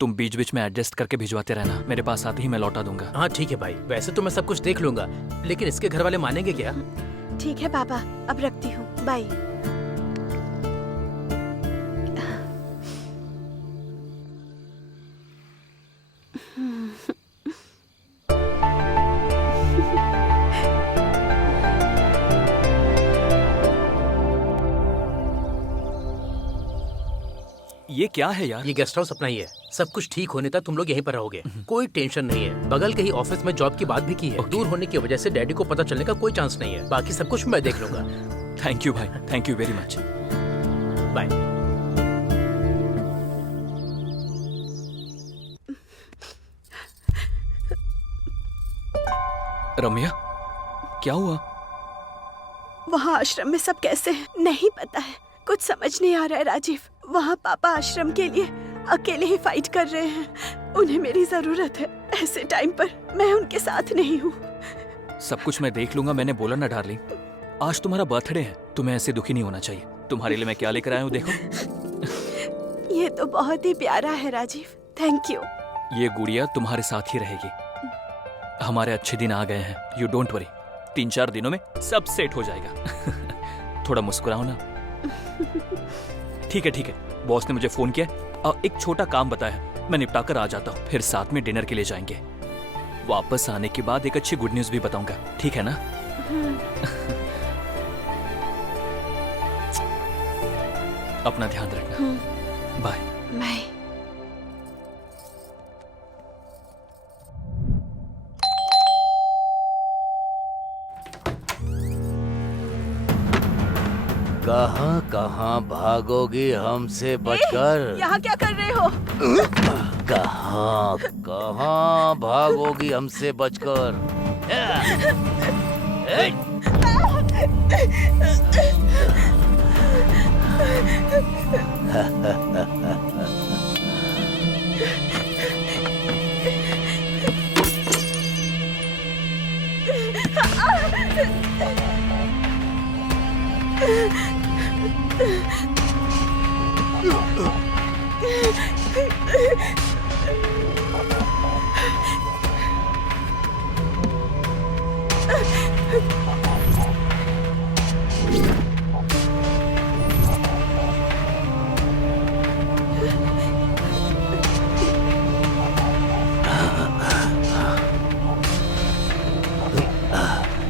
तुम बीच बीच में एडजस्ट करके भिजवाते रहना। मेरे पास आते ही मैं लौटा दूंगा। हाँ ठीक है भाई, वैसे तो मैं सब कुछ देख लूंगा, लेकिन इसके घर वाले मानेंगे क्या? ठीक है पापा, अब रखती हूँ, बाय। ये क्या है यार? ये गेस्ट हाउस अपना ही है। सब कुछ ठीक होने तक तुम लोग यहीं पर रहोगे। कोई टेंशन नहीं है। बगल के ही ऑफिस में जॉब की बात भी की है। दूर होने की वजह से डैडी को पता चलने का कोई चांस नहीं है। बाकी सब कुछ मैं देख लूंगा। थैंक यू भाई, thank you very much. Bye. Ramya, क्या हुआ? वहाँ आश्रम में सब कैसे हैं? नहीं पता है, कुछ समझ नहीं आ रहा है राजीव। वहाँ पापा आश्रम के लिए अकेले ही फाइट कर रहे हैं। उन्हें मेरी जरूरत है। ऐसे टाइम पर मैं उनके साथ नहीं हूँ। सब कुछ मैं देख लूंगा। मैंने बोला ना डार्लिंग, आज तुम्हारा बर्थडे है, तुम्हें ऐसे दुखी नहीं होना चाहिए। तुम्हारे लिए मैं क्या लेकर आया हूँ देखो। ये तो बहुत ही प्यारा है राजीव, थैंक यू। ये गुड़िया तुम्हारे साथ ही रहेगी। हमारे अच्छे दिन आ गए हैं, यू डोंट वरी। 3-4 दिनों में सब सेट हो जाएगा। थोड़ा मुस्कुराओ ना। ठीक है ठीक है, बॉस ने मुझे फोन किया और एक छोटा काम बताया, मैं निपटा कर आ जाता हूँ। फिर साथ में डिनर के लिए जाएंगे। वापस आने के बाद एक अच्छी गुड न्यूज भी बताऊंगा, ठीक है ना? अपना ध्यान रखना। Bye bye. कहाँ कहाँ भागोगी हमसे बचकर? यहाँ क्या कर रहे हो? कहाँ कहाँ भागोगी हमसे बचकर?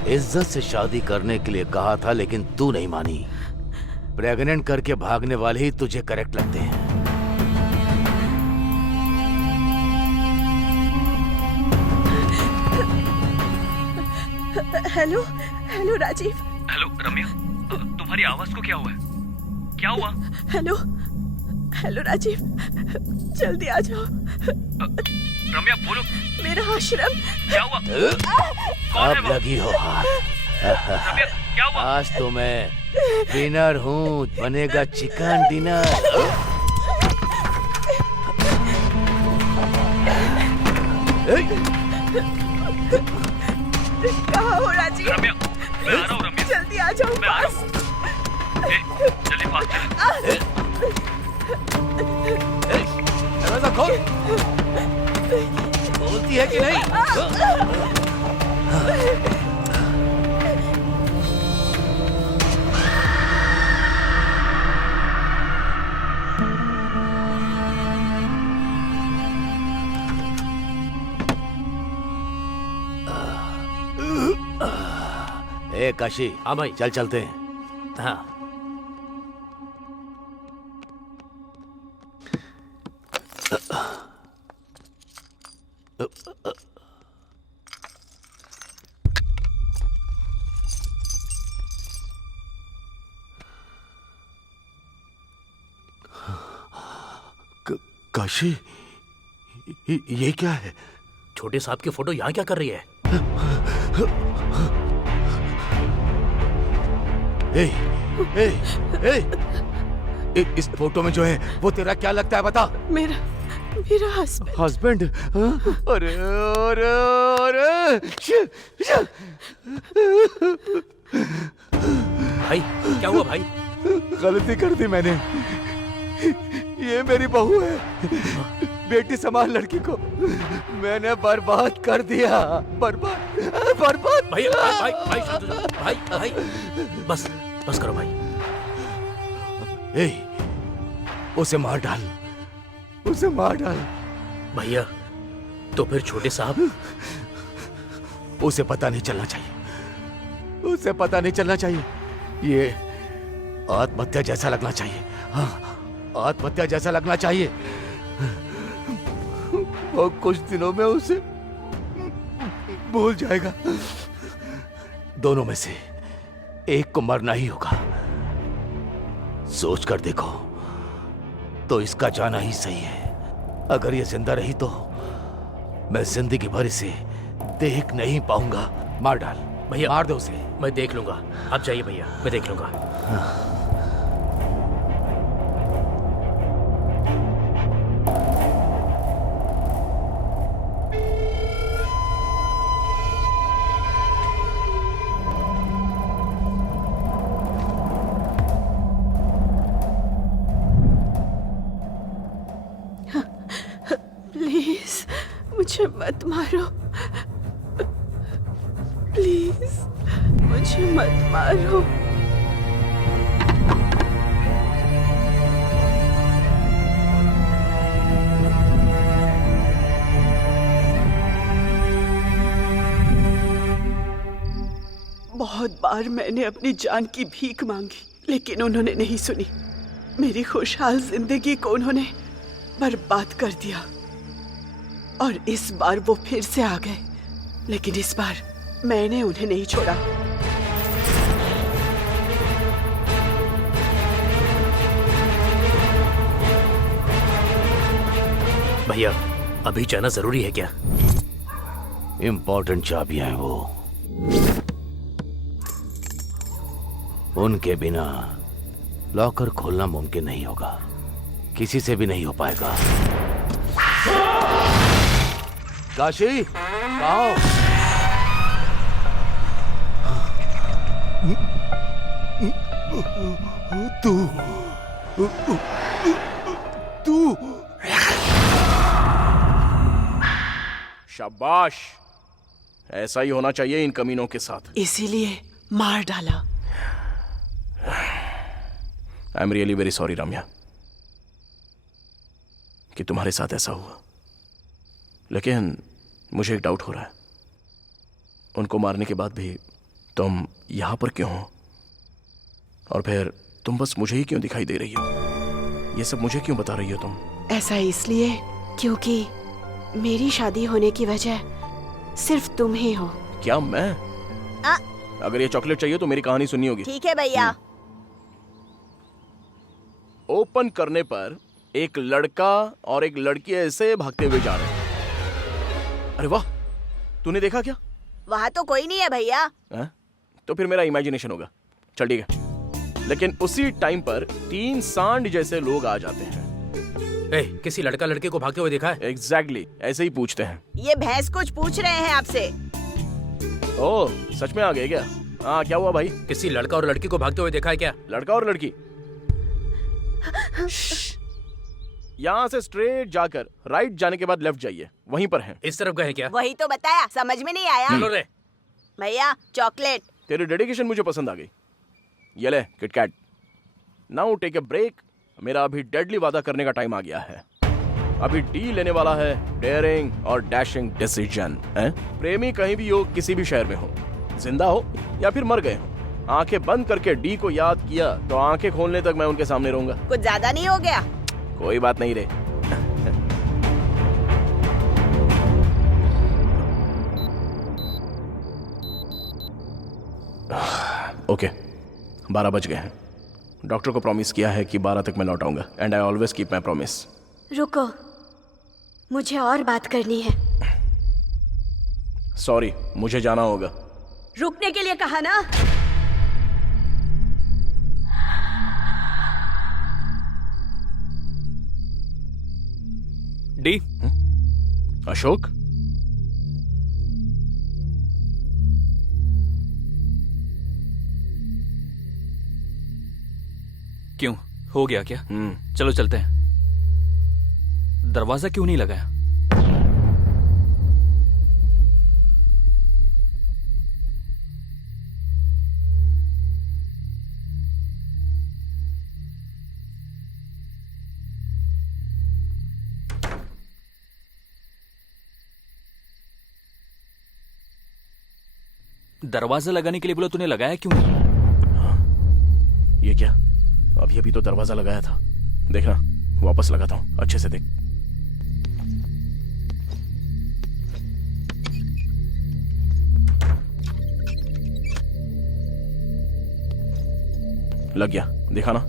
इज्जत से शादी करने के लिए कहा था, लेकिन तू नहीं मानी। प्रेग्नेंट करके भागने वाले ही तुझे करेक्ट लगते हैं। Hello hello Rajiv. Hello Ramya, तुम्हारी आवाज को क्या हुआ है? क्या हुआ? हेलो हेलो राजीव, जल्दी आ जाओ। रम्या बोलो। मेरा आश्रम। क्या हुआ? अब लगी हो हाथ। रम्या क्या हुआ? आज तो मैं डिनर हूँ, बनेगा चिकन डिनर। कहाँ हो राजीव? रम्या, मैं आ रहा हूँ रम्या। जल्दी आ जाओ पास। जल्दी पास चल। दरवाजा खोल। बोलती है कि नहीं? ए काशी। हाँ भाई। चल चलते हैं। हाँ। काशी, ये क्या है? छोटे साहब की फोटो यहाँ क्या कर रही है? ए, ए, ए, इस फोटो में जो है वो तेरा क्या लगता है बता? मेरा हस्बैंड। हस्बैंड? अरे अरे अरे भाई क्या हुआ भाई? गलती कर दी मैंने। ये मेरी बहू है, बेटी समान लड़की को मैंने बर्बाद कर दिया। बर्बाद। भाई भाई भाई शांत हो जाओ। भाई भाई बस बस करो भाई। ए, उसे मार डाल, उसे मार डाल। भैया तो फिर छोटे साहब? उसे पता नहीं चलना चाहिए, उसे पता नहीं चलना चाहिए। ये आत्महत्या जैसा लगना चाहिए। हाँ, आत्महत्या जैसा लगना चाहिए। और कुछ दिनों में उसे भूल जाएगा। दोनों में से एक को मरना ही होगा। सोच कर देखो तो इसका जाना ही सही है। अगर ये जिंदा रही तो मैं जिंदगी भर इसे देख नहीं पाऊंगा। मार डाल भैया, मार दो उसे। मैं देख लूंगा, आप जाइए भैया, मैं देख लूंगा। प्लीज मुझे मत मारो, प्लीज मुझे मत मारो। बहुत बार मैंने अपनी जान की भीख मांगी, लेकिन उन्होंने नहीं सुनी। मेरी खुशहाल जिंदगी को उन्होंने बर्बाद कर दिया। और इस बार वो फिर से आ गए, लेकिन इस बार मैंने उन्हें नहीं छोड़ा। भैया अभी जाना जरूरी है क्या? इंपॉर्टेंट चाबियां हैं वो, उनके बिना लॉकर खोलना मुमकिन नहीं होगा, किसी से भी नहीं हो पाएगा। काशी, आओ। तू शाबाश, ऐसा ही होना चाहिए इन कमीनों के साथ। इसीलिए मार डाला। I am really very sorry Ramya कि तुम्हारे साथ ऐसा हुआ, लेकिन मुझे एक डाउट हो रहा है। उनको मारने के बाद भी तुम यहां पर क्यों हो? और फिर तुम बस मुझे ही क्यों दिखाई दे रही हो? ये सब मुझे क्यों बता रही हो तुम? ऐसा इसलिए क्योंकि मेरी शादी होने की वजह सिर्फ तुम ही हो। क्या मैं? अगर ये चॉकलेट चाहिए तो मेरी कहानी सुननी होगी। ठीक है भैया। ओपन करने पर एक लड़का और एक लड़की ऐसे भागते हुए जा रहे हैं। अरे वाह, तूने देखा क्या? वहाँ तो कोई नहीं है भैया। तो फिर मेरा इमेजिनेशन होगा। चल ठीक है, लेकिन उसी टाइम पर 3 सांड जैसे लोग आ जाते हैं। किसी लड़का लड़के को भागते हुए देखा है? एग्जैक्टली, ऐसे ही पूछते हैं। ये भैंस कुछ पूछ रहे हैं आपसे। ओह, सच में आ गए क्या? हाँ, क्या हुआ भाई? किसी लड़का और लड़की को भागते हुए देखा है क्या? लड़का और लड़की? यहाँ से स्ट्रेट जाकर राइट जाने के बाद लेफ्ट जाइए, वहीं पर हैं। इस तरफ गए क्या? वही तो बताया, समझ में नहीं आया। चलो रे भैया, चॉकलेट। तेरी डेडिकेशन मुझे पसंद आ गई। ये ले KitKat. Now take a break. मेरा अभी डेडली वादा करने का टाइम आ गया है। अभी डी लेने वाला है डेयरिंग और डैशिंग डिसीजन। प्रेमी कहीं भी हो, किसी भी शहर में हो, जिंदा हो या फिर मर गए हो, आंखें बंद करके डी को याद किया तो आंखें खोलने तक मैं उनके सामने रहूंगा। कुछ ज्यादा नहीं हो गया? कोई बात नहीं रे। ओके, 12 बज गए हैं। डॉक्टर को प्रॉमिस किया है कि 12 तक मैं लौट आऊंगा, and I always keep my promise. रुको, मुझे और बात करनी है। सॉरी, मुझे जाना होगा। रुकने के लिए कहा ना। डी। अशोक, क्यों, हो गया क्या? चलो चलते हैं। दरवाजा क्यों नहीं लगाया? दरवाजा लगाने के लिए बोला, तूने लगाया क्यों नहीं? ये क्या? अभी अभी तो दरवाजा लगाया था। देखना, वापस लगाता हूं, अच्छे से देख। लग गया, देखा ना?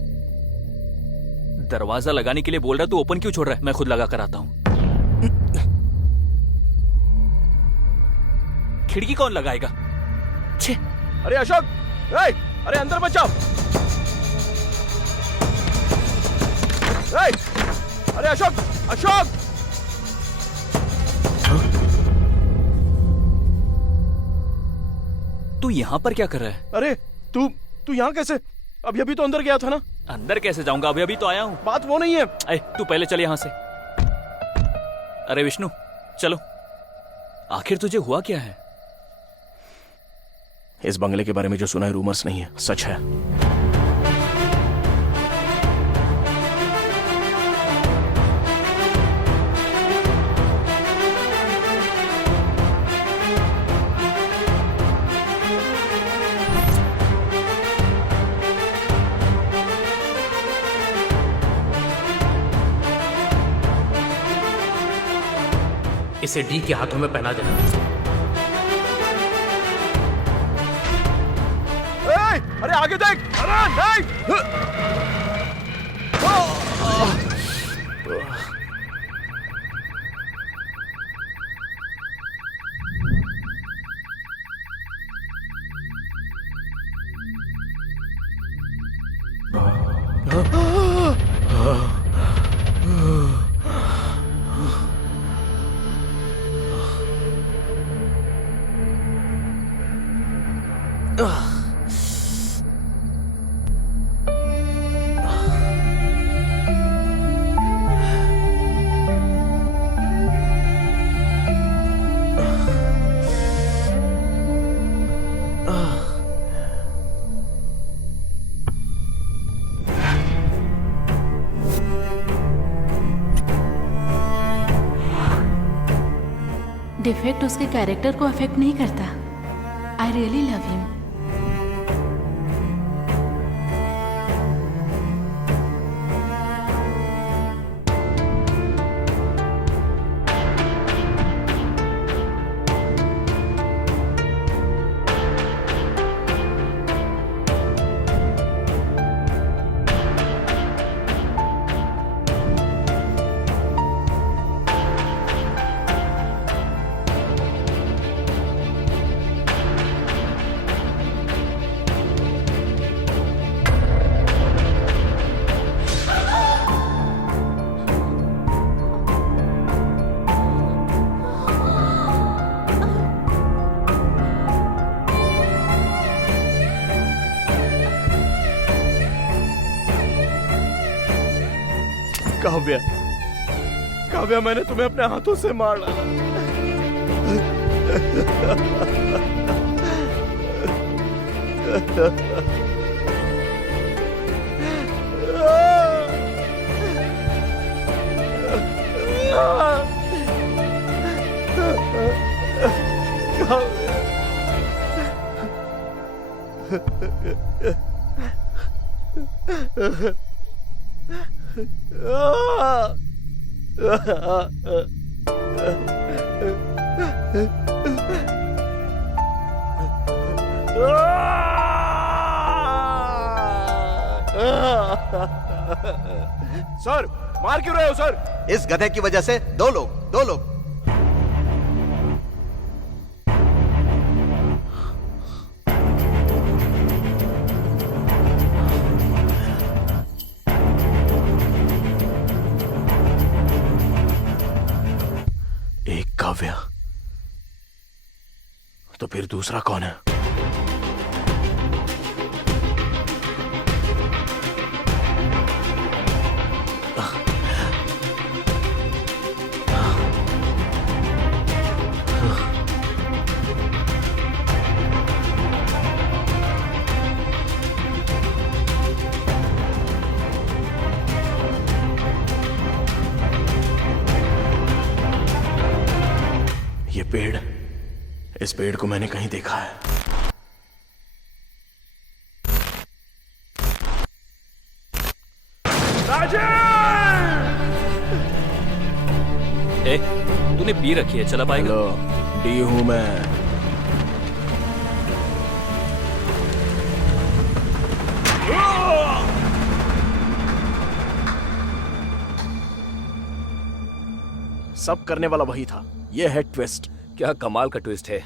दरवाजा लगाने के लिए बोल रहा, तू ओपन क्यों छोड़ रहा है? मैं खुद लगा कर आता हूं। खिड़की कौन लगाएगा? छे। अरे अशोक, अरे अंदर मत जाओ। अरे अशोक, अशोक! तू यहां पर क्या कर रहा है? अरे तू यहां कैसे? अभी अभी तो अंदर गया था ना। अंदर कैसे जाऊंगा? अभी अभी तो आया हूं। बात वो नहीं है। तू पहले चल यहां से। अरे विष्णु, चलो। आखिर तुझे हुआ क्या है? इस बंगले के बारे में जो सुना है रूमर्स नहीं है, सच है। इसे डी के हाथों में पहना देना। अरे आगे देख! अरे नहीं! डिफेक्ट उसके कैरेक्टर को अफेक्ट नहीं करता। I really love him. Kavya, Kavya, मैंने तुम्हें अपने हाथों से मार डाला। सर, मार क्यों रहे हो सर? इस गधे की वजह से दो लोग। एक काव्या, तो फिर दूसरा कौन है? इस पेड़ को मैंने कहीं देखा है। ए, तूने पी रखी है, चला पाएगा? हेलो, डी हूं मैं। सब करने वाला वही था। ये है ट्विस्ट। क्या कमाल का ट्विस्ट है।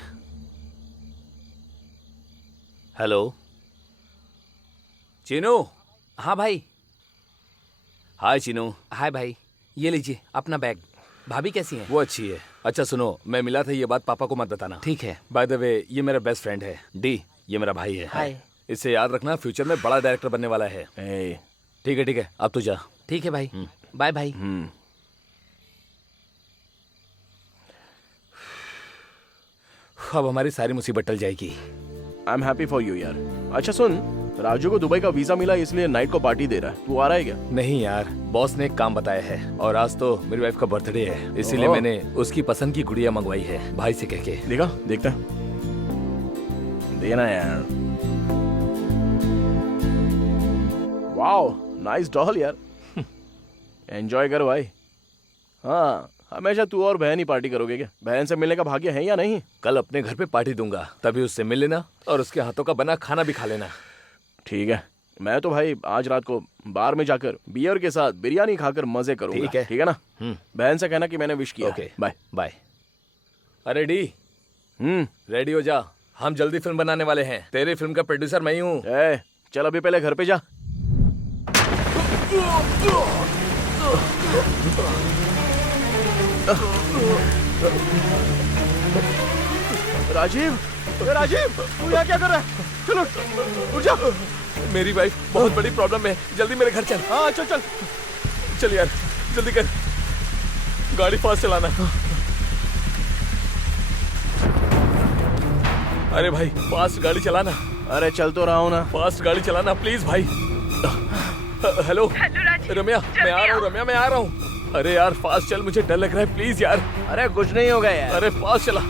हेलो चीनू। हाँ भाई। हाय चीनू। हाय भाई, ये लीजिए अपना बैग। भाभी कैसी हैं? वो अच्छी है। अच्छा सुनो, मैं मिला था, ये बात पापा को मत बताना। ठीक है। बाय द वे, ये मेरा बेस्ट फ्रेंड है डी। ये मेरा भाई है। हाय। इससे याद रखना, फ्यूचर में बड़ा डायरेक्टर बनने वाला है। ठीक है ठीक है, अब तू जा। ठीक है भाई, बाय भाई। अब हमारी सारी मुसीबत टल जाएगी। I am happy for you यार। अच्छा सुन, राजू को दुबई का वीजा मिला, इसलिए नाइट को पार्टी दे रहा है। तू आ रहा है क्या? नहीं यार, बॉस ने एक काम बताया है और आज तो मेरी वाइफ का बर्थडे है, इसीलिए ओह। मैंने उसकी पसंद की गुड़िया मंगवाई है भाई से कह के। देखा, देखता है। देना यार। वाओ, नाइस डॉल यार। एंजॉय कर भाई। हाँ, हमेशा तू और बहन ही पार्टी करोगे क्या? बहन से मिलने का भाग्य है या नहीं? कल अपने घर पे पार्टी दूंगा, तभी उससे मिल लेना और उसके हाथों का बना खाना भी खा लेना। ठीक है, मैं तो भाई आज रात को बार में जाकर बियर के साथ बिरयानी खाकर मजे करूंगा। ठीक है ना? बहन से कहना कि मैंने विश किया। Okay, bye bye. अरे डी, रेडी हो जा, हम जल्दी फिल्म बनाने वाले हैं। तेरी फिल्म का प्रोड्यूसर मैं ही हूँ। चल अभी पहले घर पे जा। राजीव, राजीव, तू यहाँ क्या कर रहा है? चलो, उठ जा। मेरी वाइफ बहुत बड़ी प्रॉब्लम में, जल्दी मेरे घर चल। हाँ चल चल चल यार, जल्दी कर, गाड़ी फास्ट चलाना। अरे भाई, फास्ट गाड़ी चलाना। अरे चल तो रहा हूँ ना। फास्ट गाड़ी चलाना प्लीज भाई। हेलो रम्या, मैं आ रहा हूँ। रम्या, मैं आ रहा हूँ। अरे यार फास्ट चल, मुझे डर लग रहा है, प्लीज यार। अरे कुछ नहीं होगा यार। अरे फास्ट चला।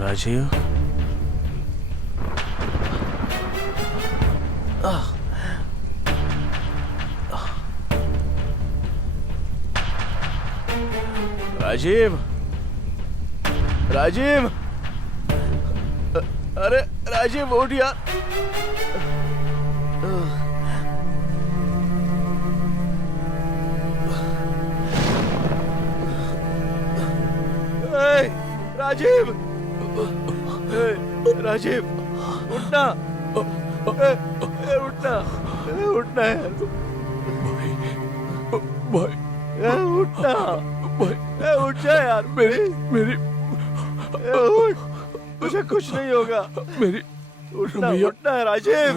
राजीव, राजीव, राजीव, अरे राजीव उठ यार। राजीव, राजीव, उठना, उठना, उठना है भाई, उठना भाई, उठ जा यार। मेरी तुझे कुछ नहीं होगा। मेरी उठना, उठना है राजीव।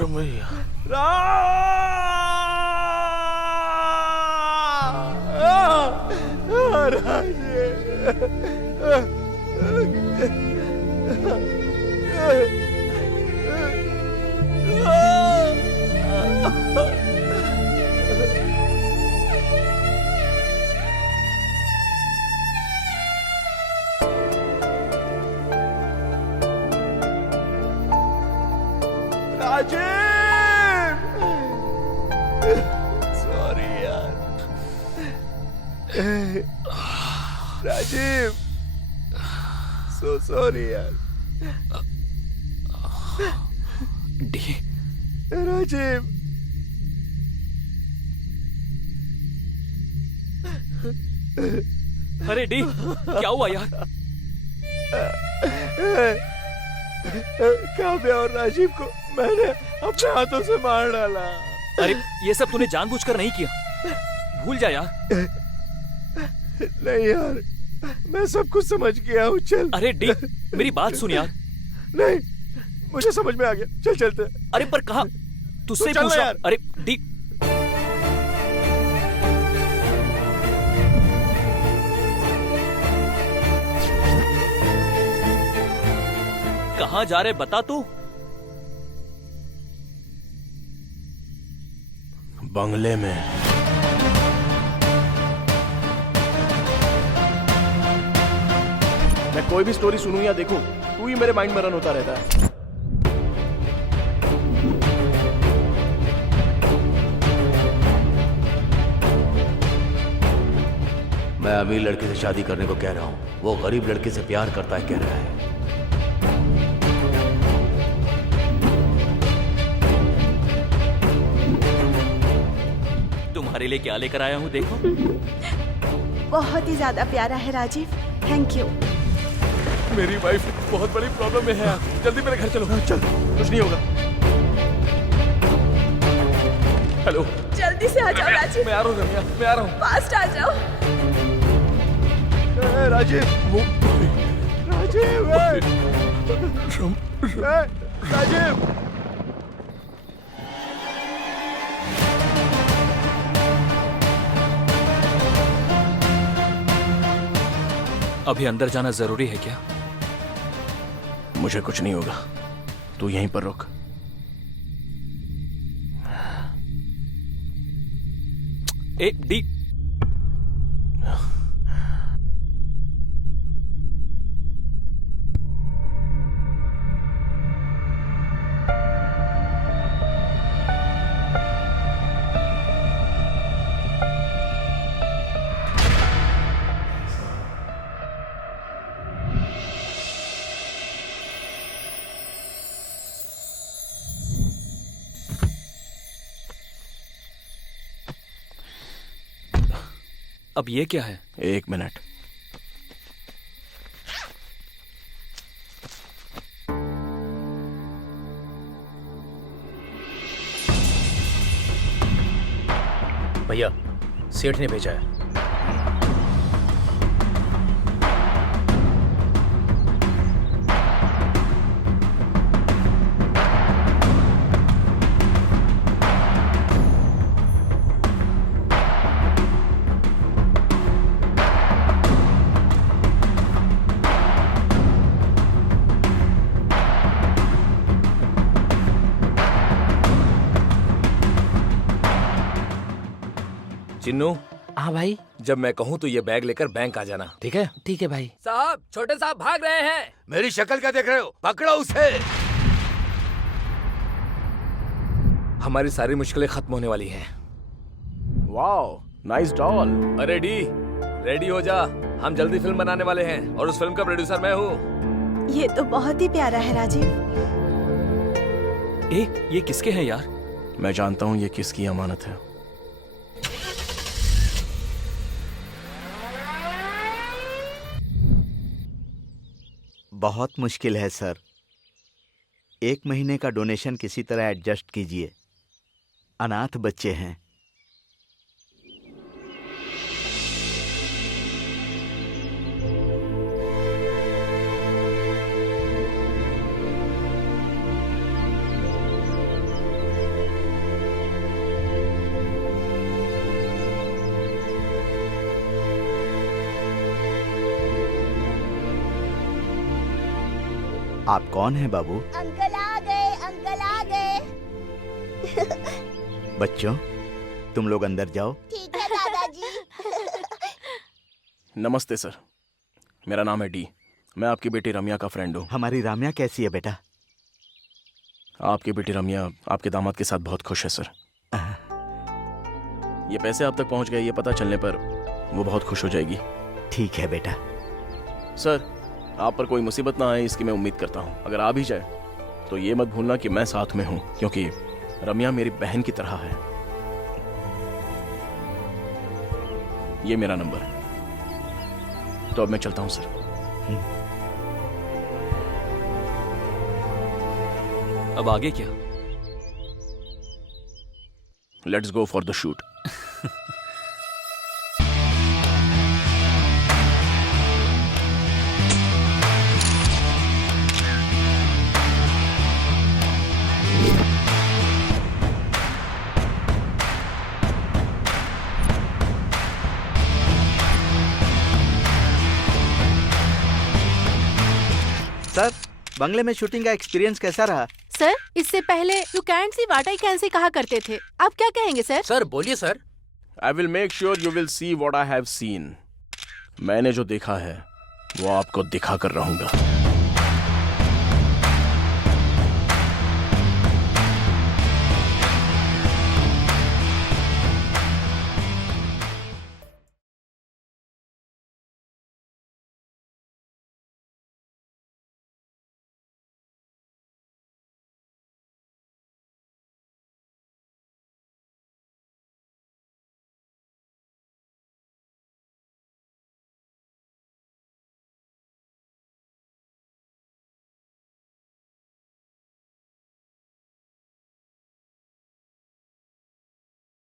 राजीव, सो सॉरी यार। डी, राजीव, अरे डी, क्या हुआ यार? काव्य और राजीव को मैंने अपने हाथों से मार डाला। अरे ये सब तूने जानबूझकर नहीं किया, भूल जा यार। नहीं यार, मैं सब कुछ समझ गया हूँ। चल। अरे डी, मेरी बात सुन यार। नहीं, मुझे समझ में आ गया। चल चलते। अरे पर कहाँ? तुझसे तू चल पूछ रहा। यार। अरे डी, कहाँ जा रहे बता तू? बंगले में। मैं कोई भी स्टोरी सुनूं या देखूं, तू ही मेरे माइंड में रन होता रहता है। मैं अमीर लड़के से शादी करने को कह रहा हूँ, वो गरीब लड़के से प्यार करता है कह रहा है। तुम्हारे लिए क्या लेकर आया हूँ देखो। बहुत ही ज्यादा प्यारा है राजीव, थैंक यू। मेरी वाइफ बहुत बड़ी प्रॉब्लम में है यार, जल्दी मेरे घर चलो। चल, कुछ नहीं होगा। हेलो, जल्दी से आ जाओ राजीव। मैं आ रहा हूँ रम्या, मैं आ रहा हूँ। फास्ट आ जाओ। राजीव, राजीव, राजीव। अभी अंदर जाना जरूरी है क्या? मुझे कुछ नहीं होगा, तू यहीं पर रुक। ए डी, अब ये क्या है? 1 मिनट। भैया, सेठ ने भेजा है। चिन्नू। हाँ भाई। जब मैं कहूँ तो ये बैग लेकर बैंक आ जाना, ठीक है? ठीक है भाई। साहब, छोटे साहब भाग रहे हैं। मेरी शक्ल क्या देख रहे हो? पकड़ो उसे। हमारी सारी मुश्किलें खत्म होने वाली हैं। Wow, nice doll. अरे डी, रेडी हो जा, हम जल्दी फिल्म बनाने वाले हैं और उस फिल्म का प्रोड्यूसर मैं हूँ। ये तो बहुत ही प्यारा है राजीव। ये किसके हैं यार? मैं जानता हूँ ये किसकी अमानत है। बहुत मुश्किल है सर। 1 महीने का डोनेशन किसी तरह एडजस्ट कीजिए। अनाथ बच्चे हैं। आप कौन हैं बाबू? अंकल आ गए, अंकल आ गए। बच्चों, तुम लोग अंदर जाओ। ठीक है दादाजी। नमस्ते सर, मेरा नाम है डी। मैं आपकी बेटी रम्या का फ्रेंड हूँ। हमारी राम्या कैसी है बेटा? आपकी बेटी रम्या आपके दामाद के साथ बहुत खुश है सर। ये पैसे आप तक पहुंच गए ये पता चलने पर वो बहुत खुश हो जाएगी। ठीक है बेटा। सर, आप पर कोई मुसीबत ना आए इसकी मैं उम्मीद करता हूँ। अगर आ भी जाए तो ये मत भूलना कि मैं साथ में हूँ, क्योंकि रम्या मेरी बहन की तरह है। ये मेरा नंबर है। तो अब मैं चलता हूँ सर। अब आगे क्या? Let's go for the shoot. Sir, बंगले में शूटिंग का एक्सपीरियंस कैसा रहा? सर, इससे पहले you can't C what I can सी कहा करते थे, आप क्या कहेंगे सर? सर बोलिए sir. I will make sure you will see what I have scene. मैंने जो देखा है वो आपको दिखा कर रहूंगा।